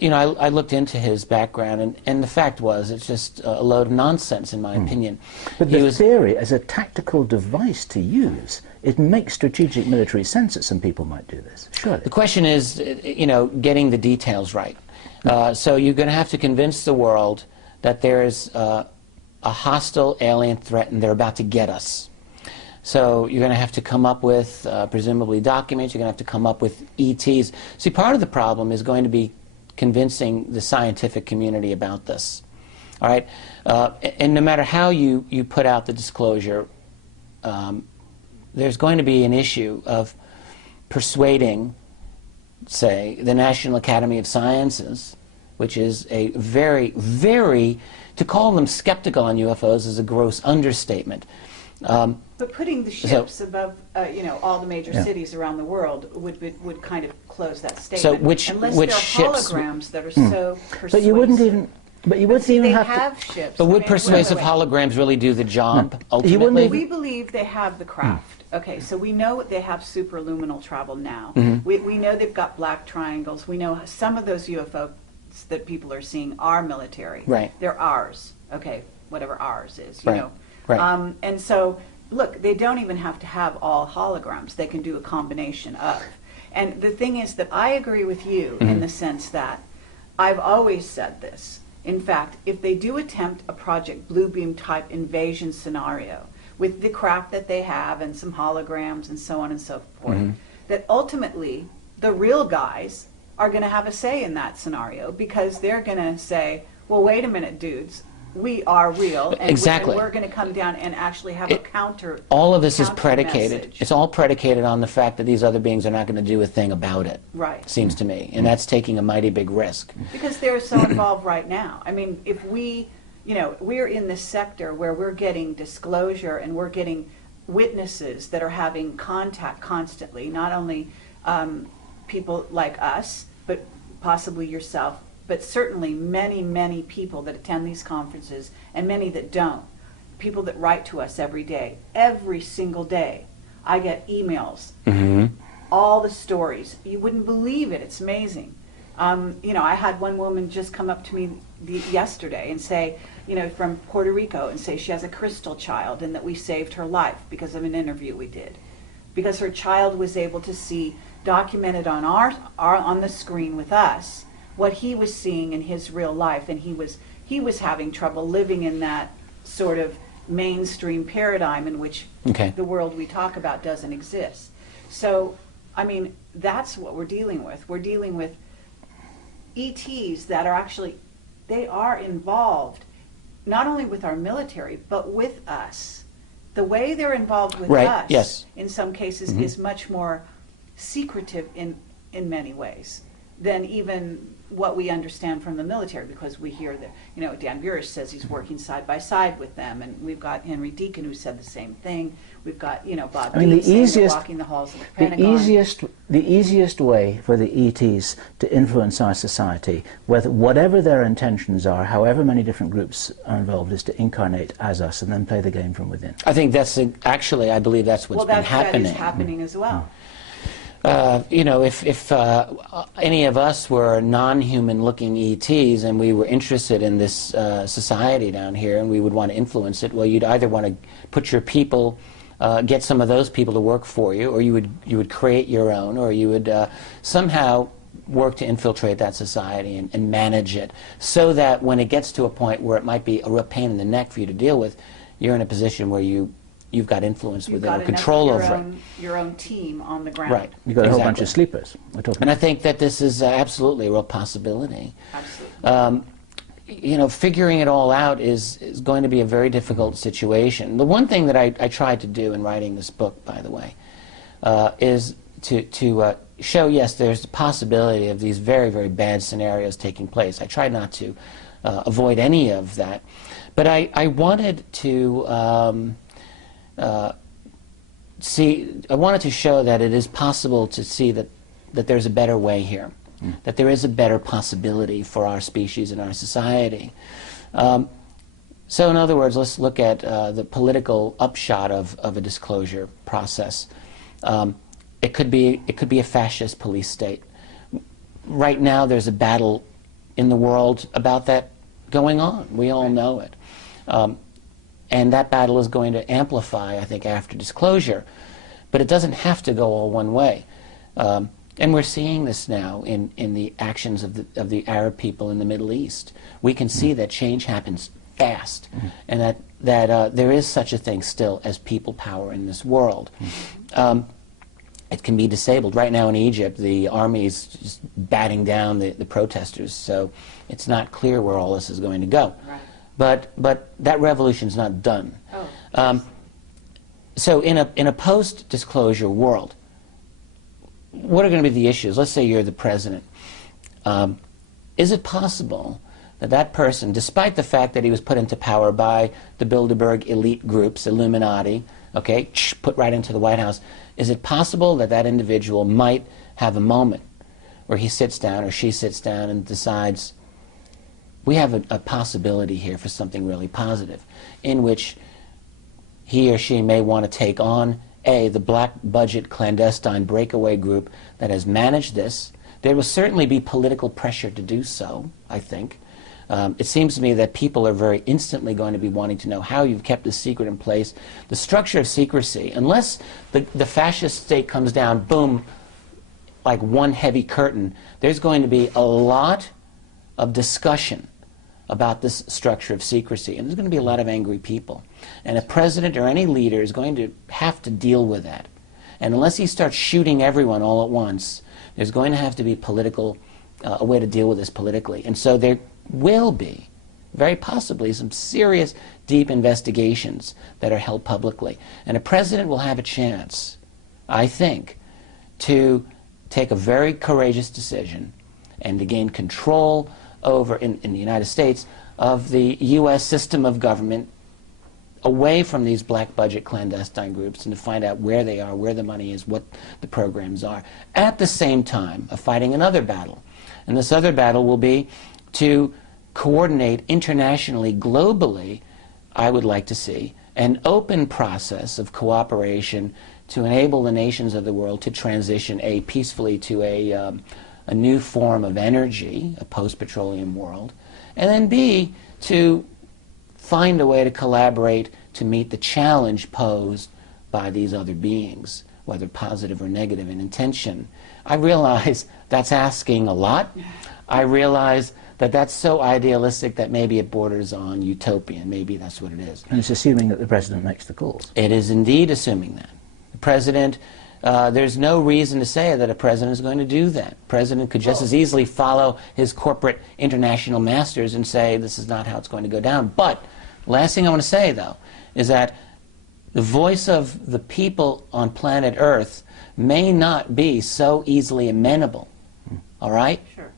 you know, I looked into his background, and the fact was, it's just a load of nonsense, in my opinion. But the theory, as a tactical device to use, it makes strategic military sense that some people might do this, surely. The question is, you know, getting the details right. So you're going to have to convince the world that there is a hostile alien threat and they're about to get us. So you're going to have to come up with, presumably, documents. You're going to have to come up with ETs. See, part of the problem is going to be convincing the scientific community about this. All right? And no matter how you put out the disclosure, there's going to be an issue of persuading, say, the National Academy of Sciences, which is a very, very, to call them skeptical on UFOs is a gross understatement. But putting the ships above, you know, all the major cities around the world would kind of close that statement. So which unless which there are ships? holograms that are so persuasive. But you wouldn't even. But you wouldn't even have to. Ships. But would I mean, persuasive wait. holograms really do the job, ultimately? You wouldn't We believe they have the craft. Okay, so we know they have superluminal travel now. We know they've got black triangles. We know some of those UFOs that people are seeing are military. Right. They're ours. Okay, whatever ours is, you Right. know. Right. And so, look, they don't even have to have all holograms. They can do a combination of. And the thing is that I agree with you in the sense that I've always said this. In fact, if they do attempt a Project Bluebeam type invasion scenario with the craft that they have and some holograms and so on and so forth, that ultimately the real guys are going to have a say in that scenario because they're going to say, well, wait a minute, dudes, we are real, and Exactly. we're going to come down and actually have a counter. All of this is counter predicated. message. It's all predicated on the fact that these other beings are not going to do a thing about it. Right. Seems to me, and that's taking a mighty big risk. Because they're so involved right now. I mean, if we, you know, we're in this sector where we're getting disclosure and we're getting witnesses that are having contact constantly, not only people like us, but possibly yourself, but certainly many, many people that attend these conferences and many that don't. People that write to us every day, every single day. I get emails, all the stories. You wouldn't believe it. It's amazing. You know, I had one woman just come up to me yesterday and say, you know, from Puerto Rico, and say she has a crystal child and that we saved her life because of an interview we did. Because her child was able to see, documented on on the screen with us, what he was seeing in his real life, and he was having trouble living in that sort of mainstream paradigm in which the world we talk about doesn't exist. So, I mean, that's what we're dealing with. We're dealing with ETs that are actually, they are involved not only with our military, but with us. The way they're involved with us, in some cases, is much more secretive in many ways than even what we understand from the military, because we hear that, you know, Dan Burish says he's working side by side with them, and we've got Henry Deacon who said the same thing. We've got, you know, Bob Dean saying they're walking the halls of the Pentagon. The easiest way for the ETs to influence our society, whatever their intentions are, however many different groups are involved, is to incarnate as us and then play the game from within. I think that's actually, I believe that's what's been happening. That is happening as well. You know, if any of us were non-human looking ETs and we were interested in this society down here and we would want to influence it, well, you'd either want to put your people, get some of those people to work for you, or you would create your own, or you would somehow work to infiltrate that society and manage it, so that when it gets to a point where it might be a real pain in the neck for you to deal with, you're in a position where you've got influence within or control over it. Your own team on the ground. Right. You've got a whole bunch of sleepers. And I think that this is absolutely a real possibility. Absolutely. you know, figuring it all out is going to be a very difficult situation. The one thing that I tried to do in writing this book, by the way, is to show, yes, there's the possibility of these very, very bad scenarios taking place. I tried not to avoid any of that. But I wanted to I wanted to show that it is possible to see that there's a better way here, that there is a better possibility for our species and our society. So in other words, let's look at the political upshot of a disclosure process. It could be a fascist police state. Right now there's a battle in the world about that going on. We all know it. And that battle is going to amplify, I think, after disclosure. But it doesn't have to go all one way. And we're seeing this now in the actions of the Arab people in the Middle East. We can see that change happens fast, and that there is such a thing still as people power in this world. It can be disabled. Right now in Egypt, the army is just batting down the protesters, so it's not clear where all this is going to go. Right. But that revolution's not done. Oh. So in a post-disclosure world, what are going to be the issues? Let's say you're the president. Is it possible that that person, despite the fact that he was put into power by the Bilderberg elite groups, Illuminati, okay, put right into the White House, is it possible that that individual might have a moment where he sits down or she sits down and decides, we have a possibility here for something really positive, in which he or she may want to take on the black budget clandestine breakaway group that has managed this. There will certainly be political pressure to do so, I think. It seems to me that people are very instantly going to be wanting to know how you've kept this secret in place. The structure of secrecy, unless the fascist state comes down, boom, like one heavy curtain, there's going to be a lot of discussion about this structure of secrecy, and there's going to be a lot of angry people. And a president or any leader is going to have to deal with that. And unless he starts shooting everyone all at once, there's going to have to be a way to deal with this politically. And so there will be, very possibly, some serious, deep investigations that are held publicly. And a president will have a chance, I think, to take a very courageous decision and to gain control over, in the United States, of the U.S. system of government away from these black budget clandestine groups, and to find out where they are, where the money is, what the programs are, at the same time of fighting another battle. And this other battle will be to coordinate internationally, globally, I would like to see, an open process of cooperation to enable the nations of the world to transition, peacefully to a new form of energy, a post-petroleum world, and then B, to find a way to collaborate to meet the challenge posed by these other beings, whether positive or negative in intention. I realize that's asking a lot. I realize that that's so idealistic that maybe it borders on utopian. Maybe that's what it is. And it's assuming that the president makes the calls. It is indeed assuming that. The president, there's no reason to say that a president is going to do that. The president could just as easily follow his corporate international masters and say this is not how it's going to go down. But last thing I want to say, though, is that the voice of the people on planet Earth may not be so easily amenable. All right? Sure.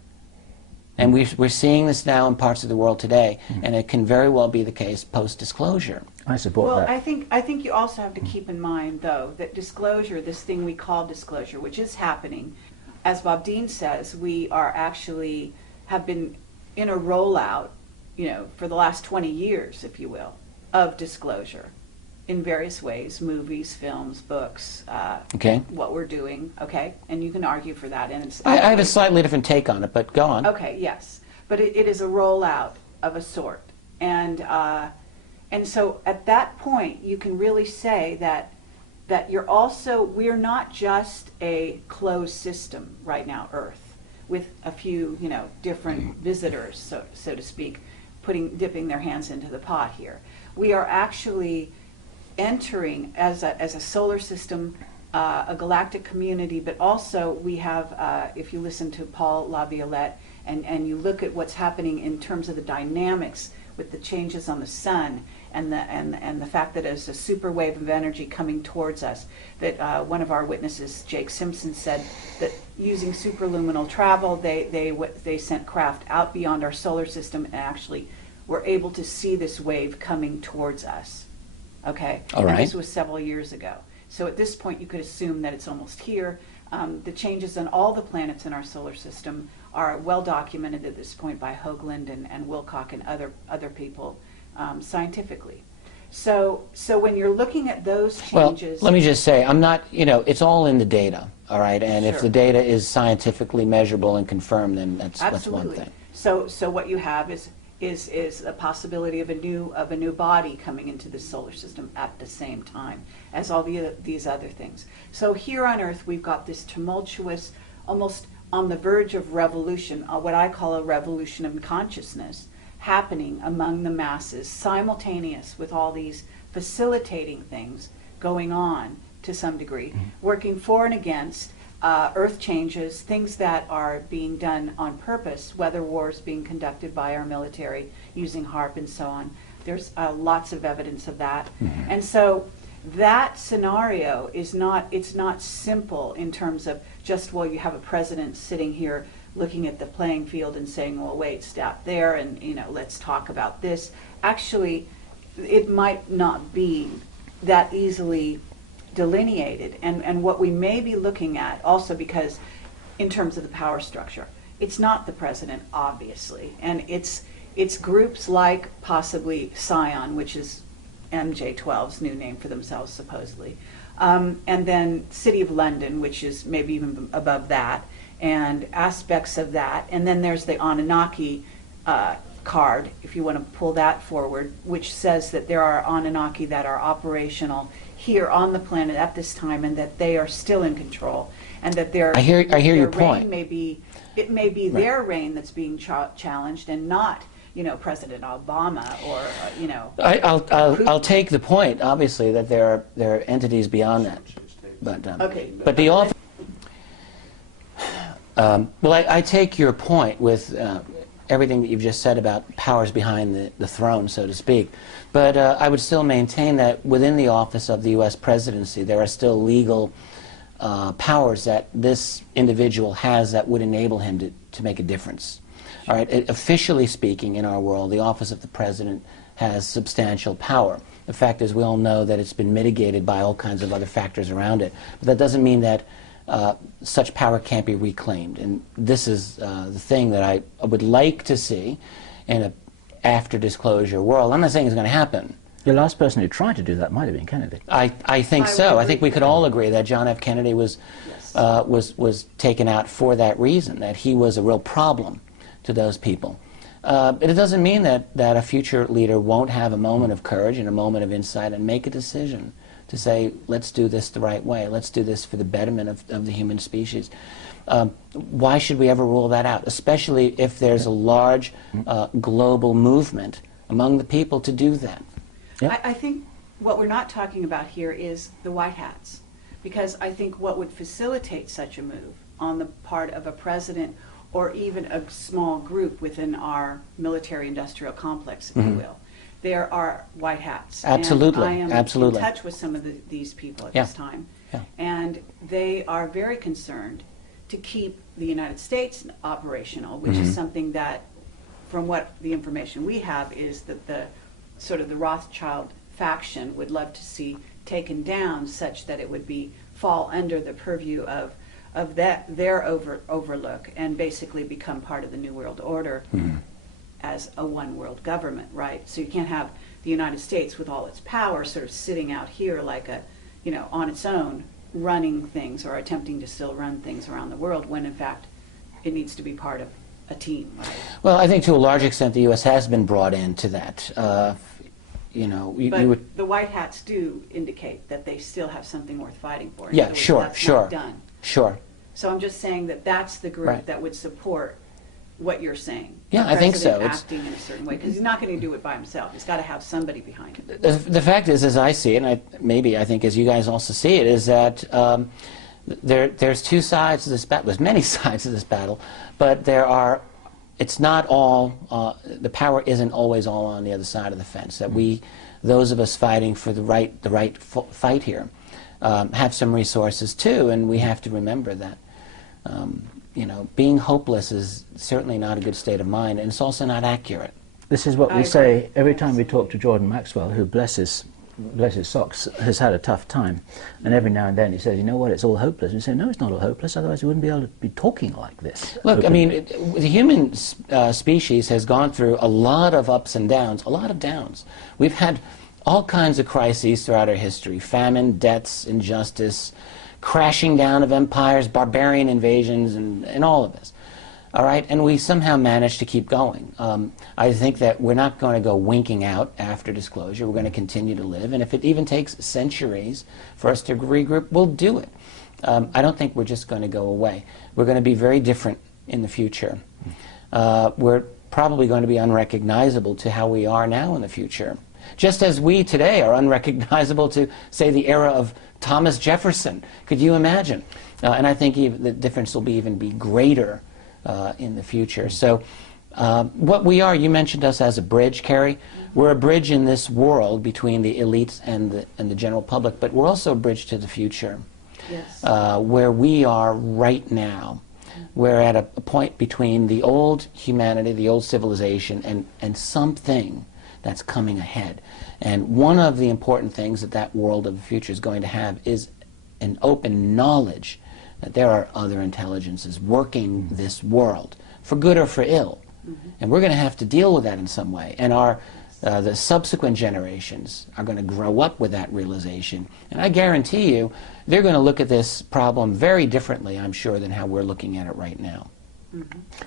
And we're seeing this now in parts of the world today, and it can very well be the case post-disclosure. I support that. Well, I think you also have to keep in mind, though, that disclosure, this thing we call disclosure, which is happening, as Bob Dean says, we are actually have been in a rollout, for the last 20 years, if you will, of disclosure in various ways, movies, films, books, Okay. what we're doing, okay? And you can argue for that. And it's I have a slightly different take on it, but go on. Okay, yes. But it is a rollout of a sort. And so at that point, you can really say that we're not just a closed system right now, Earth, with a few, different visitors, so to speak, dipping their hands into the pot here. We are actually entering as a solar system a galactic community, but also we have, if you listen to Paul LaViolette and you look at what's happening in terms of the dynamics with the changes on the sun and the fact that it's a super wave of energy coming towards us, that one of our witnesses, Jake Simpson, said that using superluminal travel, they sent craft out beyond our solar system and actually were able to see this wave coming towards us. Okay? All right. And this was several years ago. So at this point, you could assume that it's almost here. The changes on all the planets in our solar system are well documented at this point by Hoagland and Wilcock and other people scientifically. So when you're looking at those changes... Well, let me just say, I'm not, it's all in the data, all right? And if the data is scientifically measurable and confirmed, then that's one thing. So what you have is a possibility of a new body coming into the solar system at the same time as all these other things. So here on Earth, we've got this tumultuous, almost on the verge of revolution, what I call a revolution of consciousness, happening among the masses, simultaneous with all these facilitating things going on to some degree, working for and against earth changes, things that are being done on purpose, weather wars being conducted by our military using HARP and so on. There's lots of evidence of that. And so that scenario is not simple in terms of just, well, you have a president sitting here looking at the playing field and saying, well, wait, stop there, and let's talk about this. Actually, it might not be that easily delineated, and what we may be looking at also, because in terms of the power structure, it's not the president, obviously, and it's groups like possibly Scion, which is MJ12's new name for themselves supposedly, and then City of London, which is maybe even above that, and aspects of that, and then there's the Anunnaki card, if you want to pull that forward, which says that there are Anunnaki that are operational here on the planet at this time, and that they are still in control, and that their I hear your point. It may be their reign that's being challenged, and not President Obama or I'll take the point, obviously, that there are entities beyond that, but the office. Well, I take your point with everything that you've just said about powers behind the throne, so to speak. But I would still maintain that within the office of the U.S. presidency, there are still legal powers that this individual has that would enable him to make a difference. All right, officially speaking, in our world, the office of the president has substantial power. The fact is, we all know that it's been mitigated by all kinds of other factors around it. But that doesn't mean that such power can't be reclaimed. And this is the thing that I would like to see in an after-disclosure world. I'm not saying it's going to happen. The last person who tried to do that might have been Kennedy. I think so. I think we could all agree that John F. Kennedy was taken out for that reason, that he was a real problem to those people. But it doesn't mean that a future leader won't have a moment of courage and a moment of insight and make a decision to say, let's do this the right way. Let's do this for the betterment of the human species. Why should we ever rule that out, especially if there's a large global movement among the people to do that? Yep. I think what we're not talking about here is the white hats, because I think what would facilitate such a move on the part of a president or even a small group within our military-industrial complex, if you will, there are white hats. Absolutely, and I am in touch with some of these people at this time, and they are very concerned to keep the United States operational, which is something that, from what the information we have, is that the sort of the Rothschild faction would love to see taken down, such that it would fall under the purview of their overlook and basically become part of the New World Order as a one world government, right? So you can't have the United States with all its power sort of sitting out here like on its own, running things or attempting to still run things around the world, when in fact it needs to be part of a team, right? Well, I think to a large extent the U.S. has been brought into that. But the white hats do indicate that they still have something worth fighting for. Yeah, sure. Not done. Sure. So I'm just saying that that's the group that would support what you're saying. Yeah, I think so. It's acting in a certain way, because he's not going to do it by himself. He's got to have somebody behind him. The fact is, as I see it, and maybe I think as you guys also see it, is that there's two sides to this battle. There's many sides to this battle, but it's not all, the power isn't always all on the other side of the fence. That those of us fighting for the right fight here, have some resources too, and we have to remember that. You know, being hopeless is certainly not a good state of mind, and it's also not accurate. This is what we say every time we talk to Jordan Maxwell, who, bless his socks, has had a tough time. And every now and then he says, you know what, it's all hopeless. And we say, no, it's not all hopeless, otherwise we wouldn't be able to be talking like this. Look, I mean, the human species has gone through a lot of ups and downs, a lot of downs. We've had all kinds of crises throughout our history: famine, deaths, injustice, crashing down of empires, barbarian invasions, and all of this. All right, and we somehow managed to keep going. I think that we're not going to go winking out after disclosure. We're going to continue to live, and if it even takes centuries for us to regroup, we'll do it. I don't think we're just going to go away. We're going to be very different in the future. We're probably going to be unrecognizable to how we are now in the future. Just as we today are unrecognizable to, say, the era of Thomas Jefferson. Could you imagine? And I think even the difference will even be greater in the future. So what we are, you mentioned us as a bridge, Carrie. We're a bridge in this world between the elites and the general public, but we're also a bridge to the future. Yes. Where we are right now. We're at a point between the old humanity, the old civilization, and something that's coming ahead. And one of the important things that world of the future is going to have is an open knowledge that there are other intelligences working this world, for good or for ill. And we're going to have to deal with that in some way. And the subsequent generations are going to grow up with that realization. And I guarantee you, they're going to look at this problem very differently, I'm sure, than how we're looking at it right now.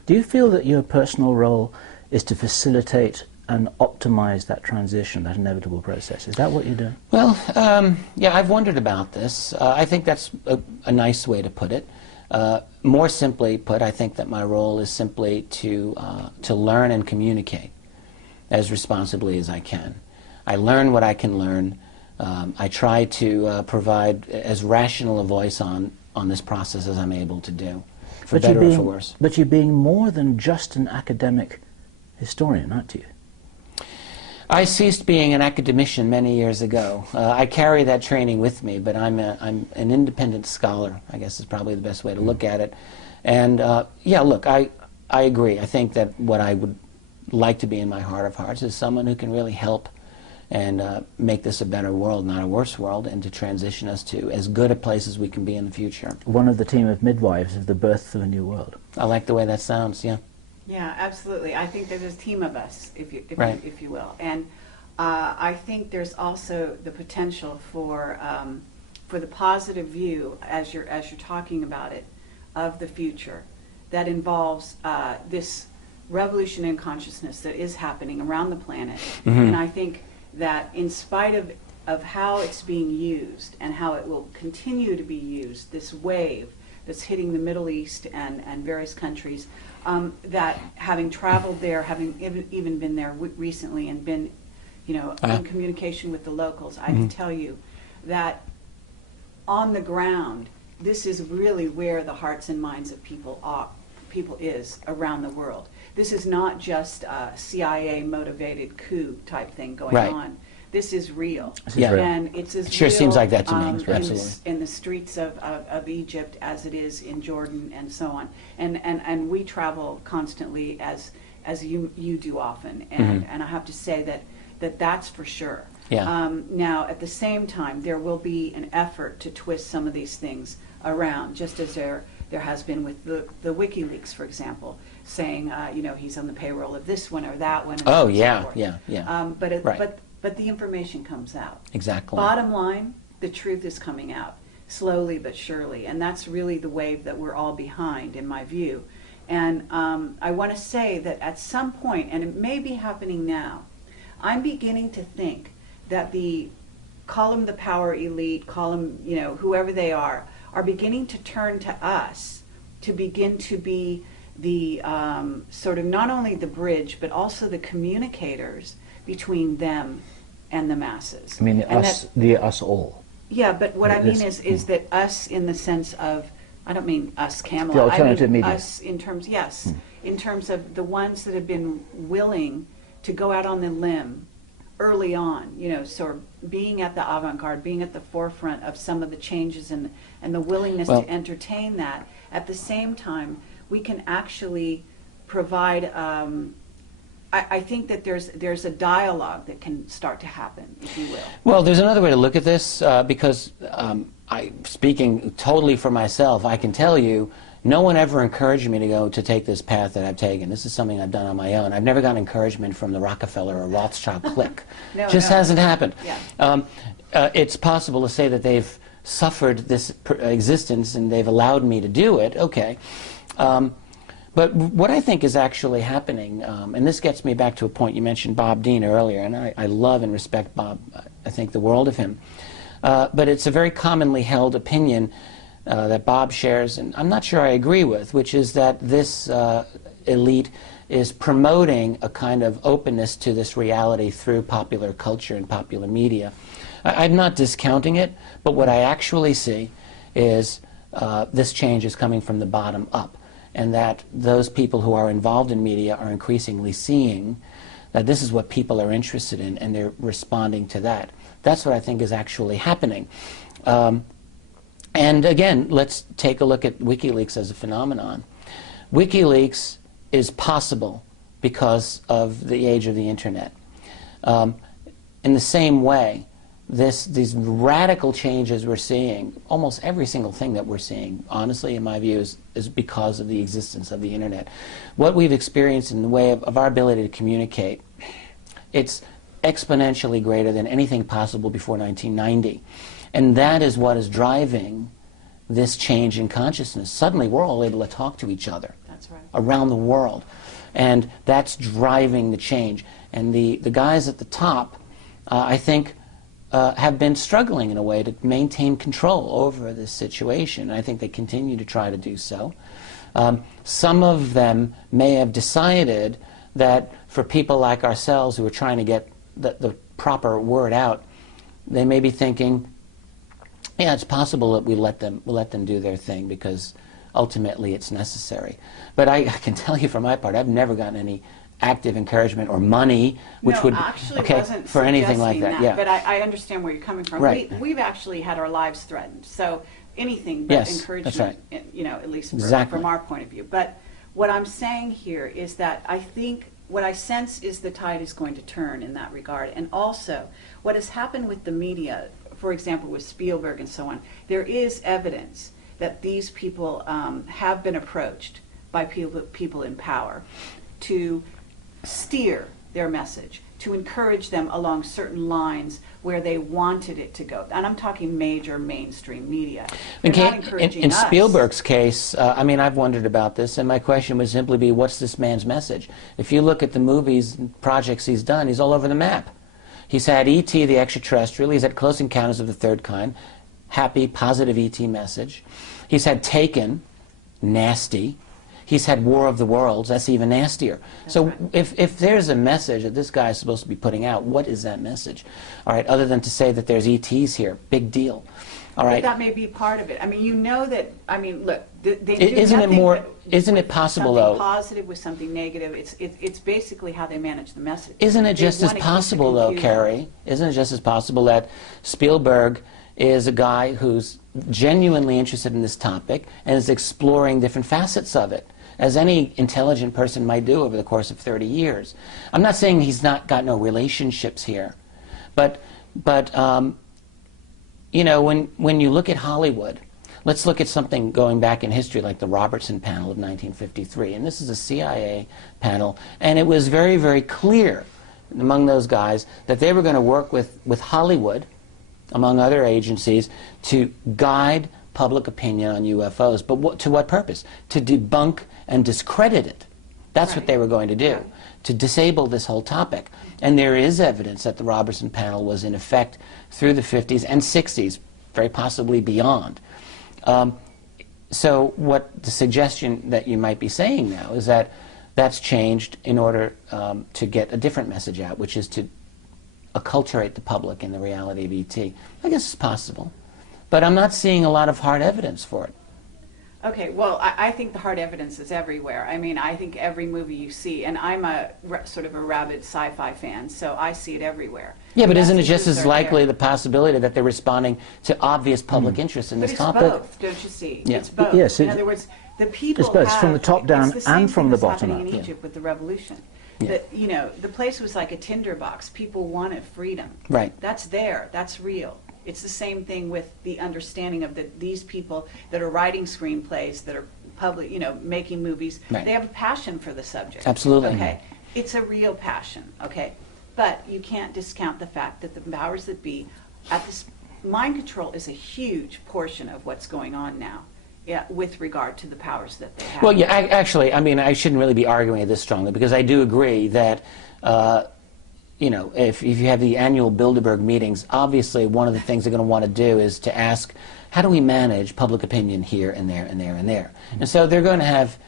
Do you feel that your personal role is to facilitate and optimize that transition, that inevitable process? Is that what you do? Well, yeah, I've wondered about this. I think that's a nice way to put it. More simply put, I think that my role is simply to learn and communicate as responsibly as I can. I learn what I can learn. I try to provide as rational a voice on this process as I'm able to do, for better or for worse. But you're being more than just an academic historian, aren't you? I ceased being an academician many years ago. I carry that training with me, but I'm an independent scholar, I guess is probably the best way to look at it. And yeah, look, I agree. I think that what I would like to be in my heart of hearts is someone who can really help and make this a better world, not a worse world, and to transition us to as good a place as we can be in the future. One of the team of midwives of the birth of a new world. I like the way that sounds, yeah. Yeah, absolutely. I think there's a team of us, if you will, and I think there's also the potential for the positive view, as you're talking about it, of the future, that involves this revolution in consciousness that is happening around the planet, and I think that in spite of how it's being used and how it will continue to be used, this wave that's hitting the Middle East and various countries. That having traveled there, having even been there recently and been, in communication with the locals, I can tell you that on the ground, this is really where the hearts and minds of people is around the world. This is not just a CIA-motivated coup type thing going on. This is real. And it's as sure real, seems like that to me. Absolutely. In the streets of Egypt as it is in Jordan and so on. And we travel constantly as you do often. And I have to say that's for sure. Yeah. Now, at the same time, there will be an effort to twist some of these things around, just as there has been with the WikiLeaks, for example, saying, he's on the payroll of this one or that one. Oh, yeah, yeah. But the information comes out. Exactly. Bottom line, the truth is coming out, slowly but surely. And that's really the wave that we're all behind, in my view. And I want to say that at some point, and it may be happening now, I'm beginning to think that call them the power elite, call them, whoever they are beginning to turn to us to begin to be the sort of not only the bridge, but also the communicators between them and the masses. I mean, and us, us all. Yeah, but what I mean is that us in the sense of, I don't mean us, Kamala. The alternative I mean media. us in terms, yes, in terms of the ones that have been willing to go out on the limb early on, you know, sort of being at the avant-garde, being at the forefront of some of the changes and the willingness to entertain that. At the same time, we can actually provide, I think that there's a dialogue that can start to happen, if you will. Well, there's another way to look at this, because speaking totally for myself, I can tell you, no one ever encouraged me to go to take this path that I've taken. This is something I've done on my own. I've never gotten encouragement from the Rockefeller or Rothschild clique. Just hasn't happened. Yeah. It's possible to say that they've suffered this existence and they've allowed me to do it. Okay. But what I think is actually happening, and this gets me back to a point you mentioned Bob Dean earlier, and I love and respect Bob. I think the world of him. But it's a very commonly held opinion that Bob shares, and I'm not sure I agree with, which is that this elite is promoting a kind of openness to this reality through popular culture and popular media. I'm not discounting it, but what I actually see is this change is coming from the bottom up, and that those people who are involved in media are increasingly seeing that this is what people are interested in, and they're responding to that. That's what I think is actually happening. And again, let's take a look at WikiLeaks as a phenomenon. WikiLeaks is possible because of the age of the internet. In the same way, these radical changes we're seeing, almost every single thing that we're seeing, honestly, in my view, is because of the existence of the internet. What we've experienced in the way of our ability to communicate, it's exponentially greater than anything possible before 1990. And that is what is driving this change in consciousness. Suddenly, we're all able to talk to each other. That's right. Around the world. And that's driving the change. And the guys at the top, I think, have been struggling in a way to maintain control over this situation. I think they continue to try to do so. Some of them may have decided that for people like ourselves who are trying to get the proper word out, they may be thinking, yeah, it's possible that we let them do their thing because ultimately it's necessary. But I can tell you for my part, I've never gotten any active encouragement or money, which would for anything like that. Yeah. But I understand where you're coming from. Right. We've actually had our lives threatened, so anything but encouragement, that's right. You know, at least Exactly. from our point of view. But what I'm saying here is that I think what I sense is the tide is going to turn in that regard, and also what has happened with the media, for example, with Spielberg and so on. There is evidence that these people have been approached by people in power to steer their message, to encourage them along certain lines where they wanted it to go. And I'm talking major mainstream media. In Spielberg's case, I mean, I've wondered about this, and my question would simply be, what's this man's message? If you look at the movies and projects he's done, he's all over the map. He's had E.T. the Extraterrestrial, he's had Close Encounters of the Third Kind, happy, positive E.T. message. He's had Taken, nasty. He's had War of the Worlds, that's even nastier. So if there's a message that this guy is supposed to be putting out, what is that message? All right, other than to say that there's ETs here, big deal. All right. But that may be part of it. I mean, you know that, I mean, look, they do isn't it possible, though? Something positive with something negative. It's basically how they manage the message. Isn't it just as possible, though, Carrie? Isn't it just as possible that Spielberg is a guy who's genuinely interested in this topic and is exploring different facets of it, as any intelligent person might do over the course of 30 years. I'm not saying he's got no relationships here, but you know, when you look at Hollywood, let's look at something going back in history like the Robertson panel of 1953, and this is a CIA panel, and it was very, very clear among those guys that they were going to work with Hollywood, among other agencies, to guide public opinion on UFOs. But to what purpose? To debunk and discredit it. That's what they were going to do, to disable this whole topic. And there is evidence that the Robertson panel was in effect through the 50s and 60s, very possibly beyond. so what the suggestion that you might be saying now is that that's changed in order to get a different message out, which is to acculturate the public in the reality of ET. I guess it's possible. But I'm not seeing a lot of hard evidence for it. Okay, well, I think the hard evidence is everywhere. I mean, I think every movie you see, and I'm a sort of a rabid sci-fi fan, so I see it everywhere. Yeah, but isn't it just as likely the possibility that they're responding to obvious public interest in But this it's topic? both, don't you see? Yeah. It's both. Yes, in other words, the people it's both, have, from the top down it's the and same from thing the that's bottom happening up. in Egypt with the revolution. Yeah. That, you know, the place was like a tinderbox. People wanted freedom. Right. That's there. That's real. It's the same thing with the understanding of that these people that are writing screenplays, that are public, you know, making movies, Right. they have a passion for the subject. Absolutely. Okay. It's a real passion. Okay. But you can't discount the fact that the powers that be, at this, mind control is a huge portion of what's going on now. Yeah, with regard to the powers that they have. Well, yeah, actually, I mean, I shouldn't really be arguing it this strongly, because I do agree that, you know, if you have the annual Bilderberg meetings, obviously one of the things they're going to want to do is to ask, how do we manage public opinion here and there and there and there? And so they're going to have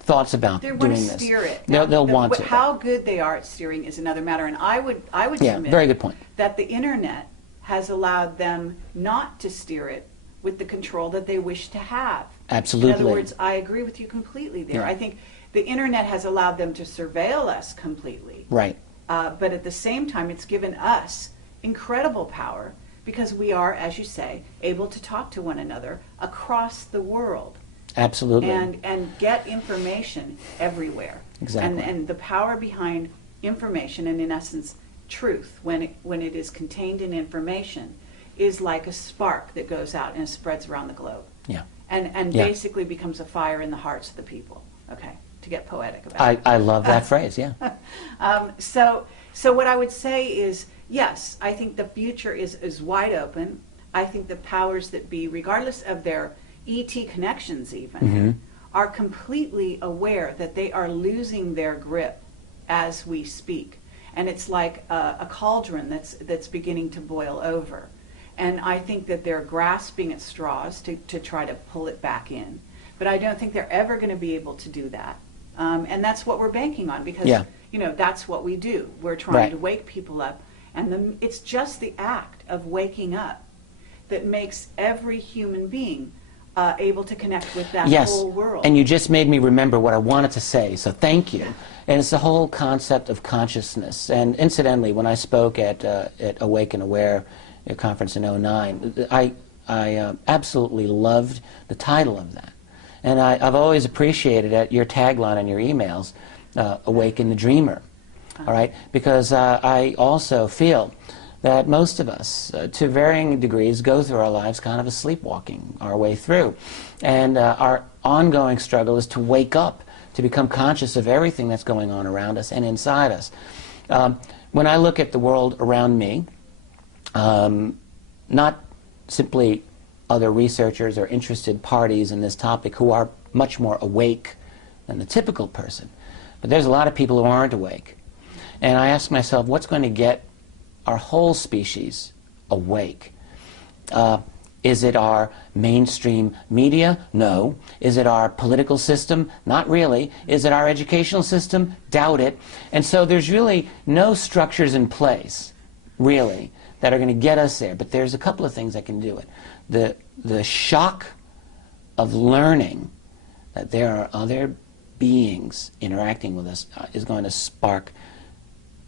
thoughts about they doing want to this. steer it. They'll want to. How good they are at steering is another matter, and I would Yeah, submit very good point. that the internet has allowed them not to steer it with the control that they wish to have. Absolutely. In other words, I agree with you completely there. Yeah. I think the internet has allowed them to surveil us completely. Right. But at the same time, it's given us incredible power because we are, as you say, able to talk to one another across the world. Absolutely. And get information everywhere. Exactly. And the power behind information, and in essence, truth, when it is contained in information, is like a spark that goes out and spreads around the globe. Yeah. And Yeah. basically becomes a fire in the hearts of the people. Okay, to get poetic about it. I love that phrase, yeah. So what I would say is, yes, I think the future is wide open. I think the powers that be, regardless of their ET connections even, are completely aware that they are losing their grip as we speak. And it's like a cauldron that's beginning to boil over. And I think that they're grasping at straws to try to pull it back in. But I don't think they're ever going to be able to do that. And that's what we're banking on because, you know, that's what we do. We're trying to wake people up. And it's just the act of waking up that makes every human being able to connect with that whole world. And you just made me remember what I wanted to say, so thank you. And it's the whole concept of consciousness. And incidentally, when I spoke at Awake and Aware, a conference in '09, I absolutely loved the title of that. And I've always appreciated your tagline on your emails, Awaken the Dreamer, all right? Because I also feel that most of us, to varying degrees, go through our lives kind of sleepwalking our way through. And our ongoing struggle is to wake up, to become conscious of everything that's going on around us and inside us. When I look at the world around me, not simply other researchers or interested parties in this topic who are much more awake than the typical person, but there's a lot of people who aren't awake. And I ask myself, what's going to get our whole species awake? Is it our mainstream media? No. Is it our political system? Not really. Is it our educational system? Doubt it. And so there's really no structures in place, really, that are going to get us there. But there's a couple of things that can do it. The shock of learning that there are other beings interacting with us is going to spark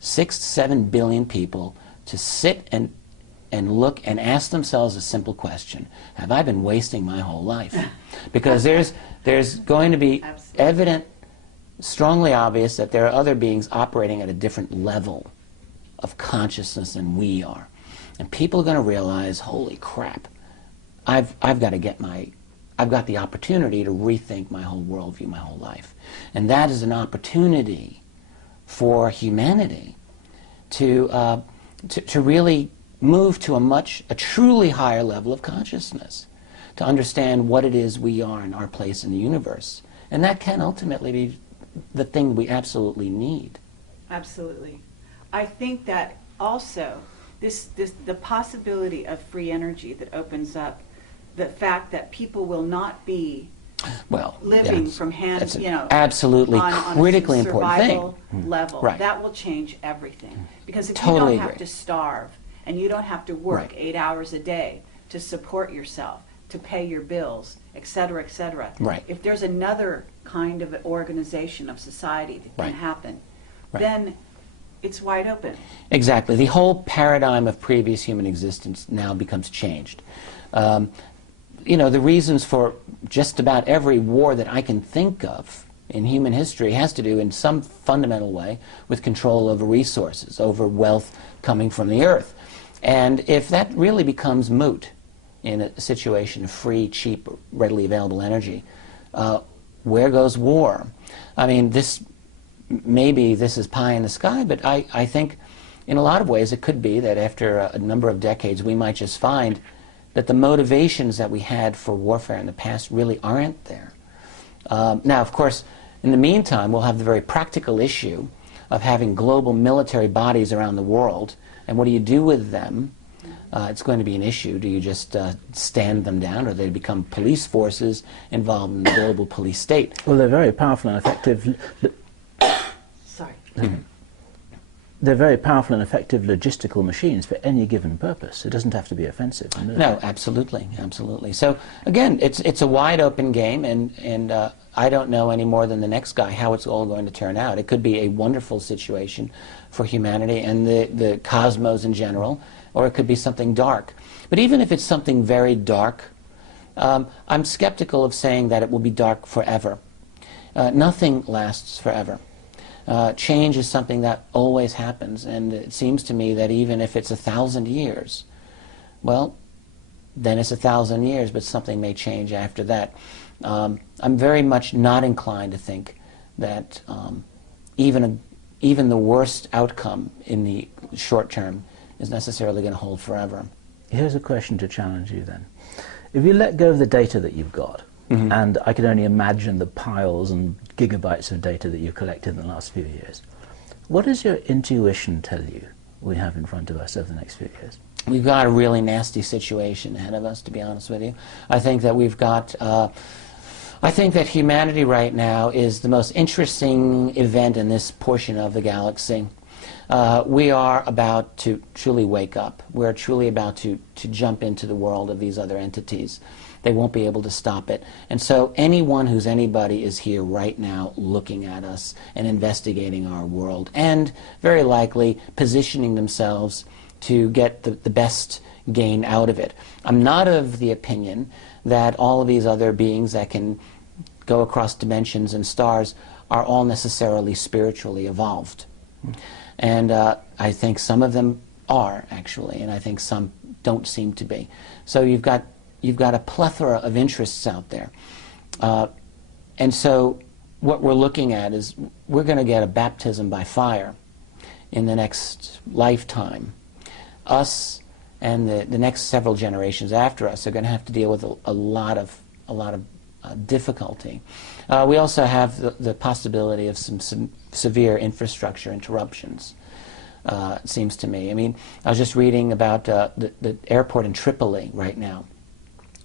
6 to 7 billion people to sit and look and ask themselves a simple question: have I been wasting my whole life? Because there's going to be evident, strongly obvious, that there are other beings operating at a different level of consciousness than we are. And people are going to realize, holy crap, I've got the opportunity to rethink my whole worldview, my whole life. And that is an opportunity for humanity to really move to a truly higher level of consciousness, to understand what it is we are and our place in the universe. And that can ultimately be the thing we absolutely need. Absolutely. I think that also the possibility of free energy that opens up, the fact that people will not be Well, living yes, from hand, that's you know, absolutely on critically a important thing. survival level. Right. That will change everything. Because if Totally you don't have agree. to starve and you don't have to work Right. 8 hours a day to support yourself, to pay your bills, et cetera, Right. if there's another kind of organization of society that can Right. happen, Right. then it's wide open. Exactly. The whole paradigm of previous human existence now becomes changed. You know, the reasons for just about every war that I can think of in human history has to do in some fundamental way with control over resources, over wealth coming from the earth. And if that really becomes moot in a situation of free, cheap, readily available energy, where goes war? I mean, maybe this is pie in the sky, but I think in a lot of ways it could be that after a number of decades we might just find that the motivations that we had for warfare in the past really aren't there. Now, of course, in the meantime, we'll have the very practical issue of having global military bodies around the world, and what do you do with them? It's going to be an issue. Do you just stand them down, or do they become police forces involved in the global police state? Well, they're very powerful and effective. Sorry. They're very powerful and effective logistical machines for any given purpose. It doesn't have to be offensive. No, absolutely, absolutely. So again, it's a wide open game, and I don't know any more than the next guy how it's all going to turn out. It could be a wonderful situation for humanity and the cosmos in general, or it could be something dark. But even if it's something very dark, I'm skeptical of saying that it will be dark forever. Nothing lasts forever. Change is something that always happens, and it seems to me that even if it's 1,000 years, well, then it's 1,000 years, but something may change after that. I'm very much not inclined to think that even the worst outcome in the short term is necessarily going to hold forever. Here's a question to challenge you then. If you let go of the data that you've got, and I can only imagine the piles and gigabytes of data that you've collected in the last few years, what does your intuition tell you we have in front of us over the next few years? We've got a really nasty situation ahead of us, to be honest with you. I think that we've got, I think that humanity right now is the most interesting event in this portion of the galaxy. We are about to truly wake up. We're truly about to jump into the world of these other entities. They won't be able to stop it. And so anyone who's anybody is here right now looking at us and investigating our world, and very likely positioning themselves to get the best gain out of it. I'm not of the opinion that all of these other beings that can go across dimensions and stars are all necessarily spiritually evolved. And I think some of them are, actually, and I think some don't seem to be. So you've got a plethora of interests out there. And so what we're looking at is we're going to get a baptism by fire in the next lifetime. Us and the next several generations after us are going to have to deal with a lot of difficulty. We also have the possibility of some severe infrastructure interruptions, it seems to me. I mean, I was just reading about the airport in Tripoli right now,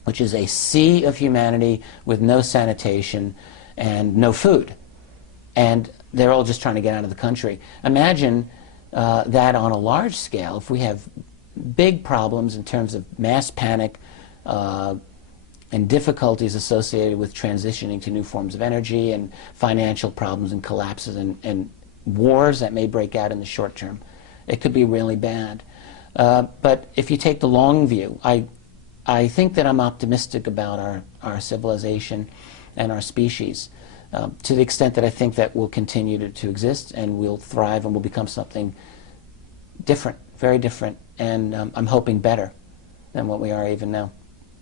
which is a sea of humanity with no sanitation and no food. And they're all just trying to get out of the country. Imagine that on a large scale, if we have big problems in terms of mass panic and difficulties associated with transitioning to new forms of energy, and financial problems and collapses and wars that may break out in the short term, it could be really bad. But if you take the long view, I think that I'm optimistic about our civilization and our species, to the extent that I think that we'll continue to exist, and we'll thrive, and we'll become something different, very different, and I'm hoping better than what we are even now.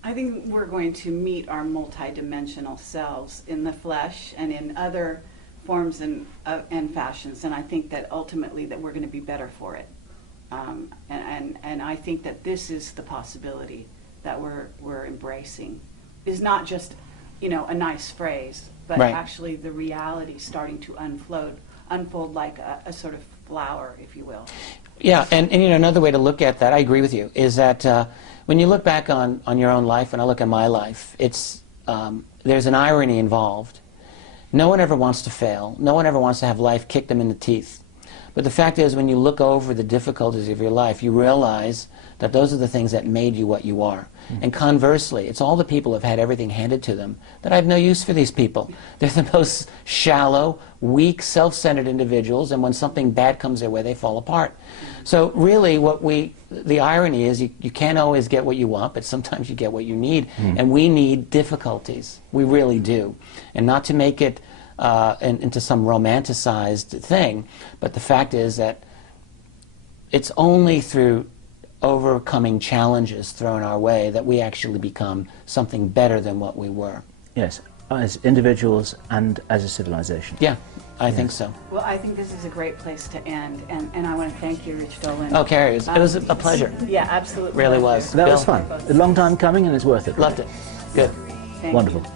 I think we're going to meet our multidimensional selves in the flesh and in other forms and fashions, and I think that ultimately that we're going to be better for it. And I think that this is the possibility that we're embracing, is not just, you know, a nice phrase, but right. Actually the reality starting to unfold like a sort of flower, if you will. Yeah, and you know, another way to look at that, I agree with you, is that when you look back on your own life, and I look at my life, it's there's an irony involved. No one ever wants to fail. No one ever wants to have life kick them in the teeth. But the fact is, when you look over the difficulties of your life, you realize that those are the things that made you what you are. And conversely, it's all the people who have had everything handed to them that I have no use for these people. They're the most shallow, weak, self-centered individuals, and when something bad comes their way, they fall apart. So really, the irony is you can't always get what you want, but sometimes you get what you need. And we need difficulties. We really do. And not to make it into some romanticized thing, but the fact is that it's only through overcoming challenges thrown our way that we actually become something better than what we were. Yes, as individuals and as a civilization. Yeah, I think so. Well, I think this is a great place to end, and I want to thank you, Rich Dolan. Oh, Carrie, it was a pleasure. Yeah, absolutely. Really was. That was Bill? fun. A long time coming, and it's worth it. Loved it. Good. Thank Wonderful. you.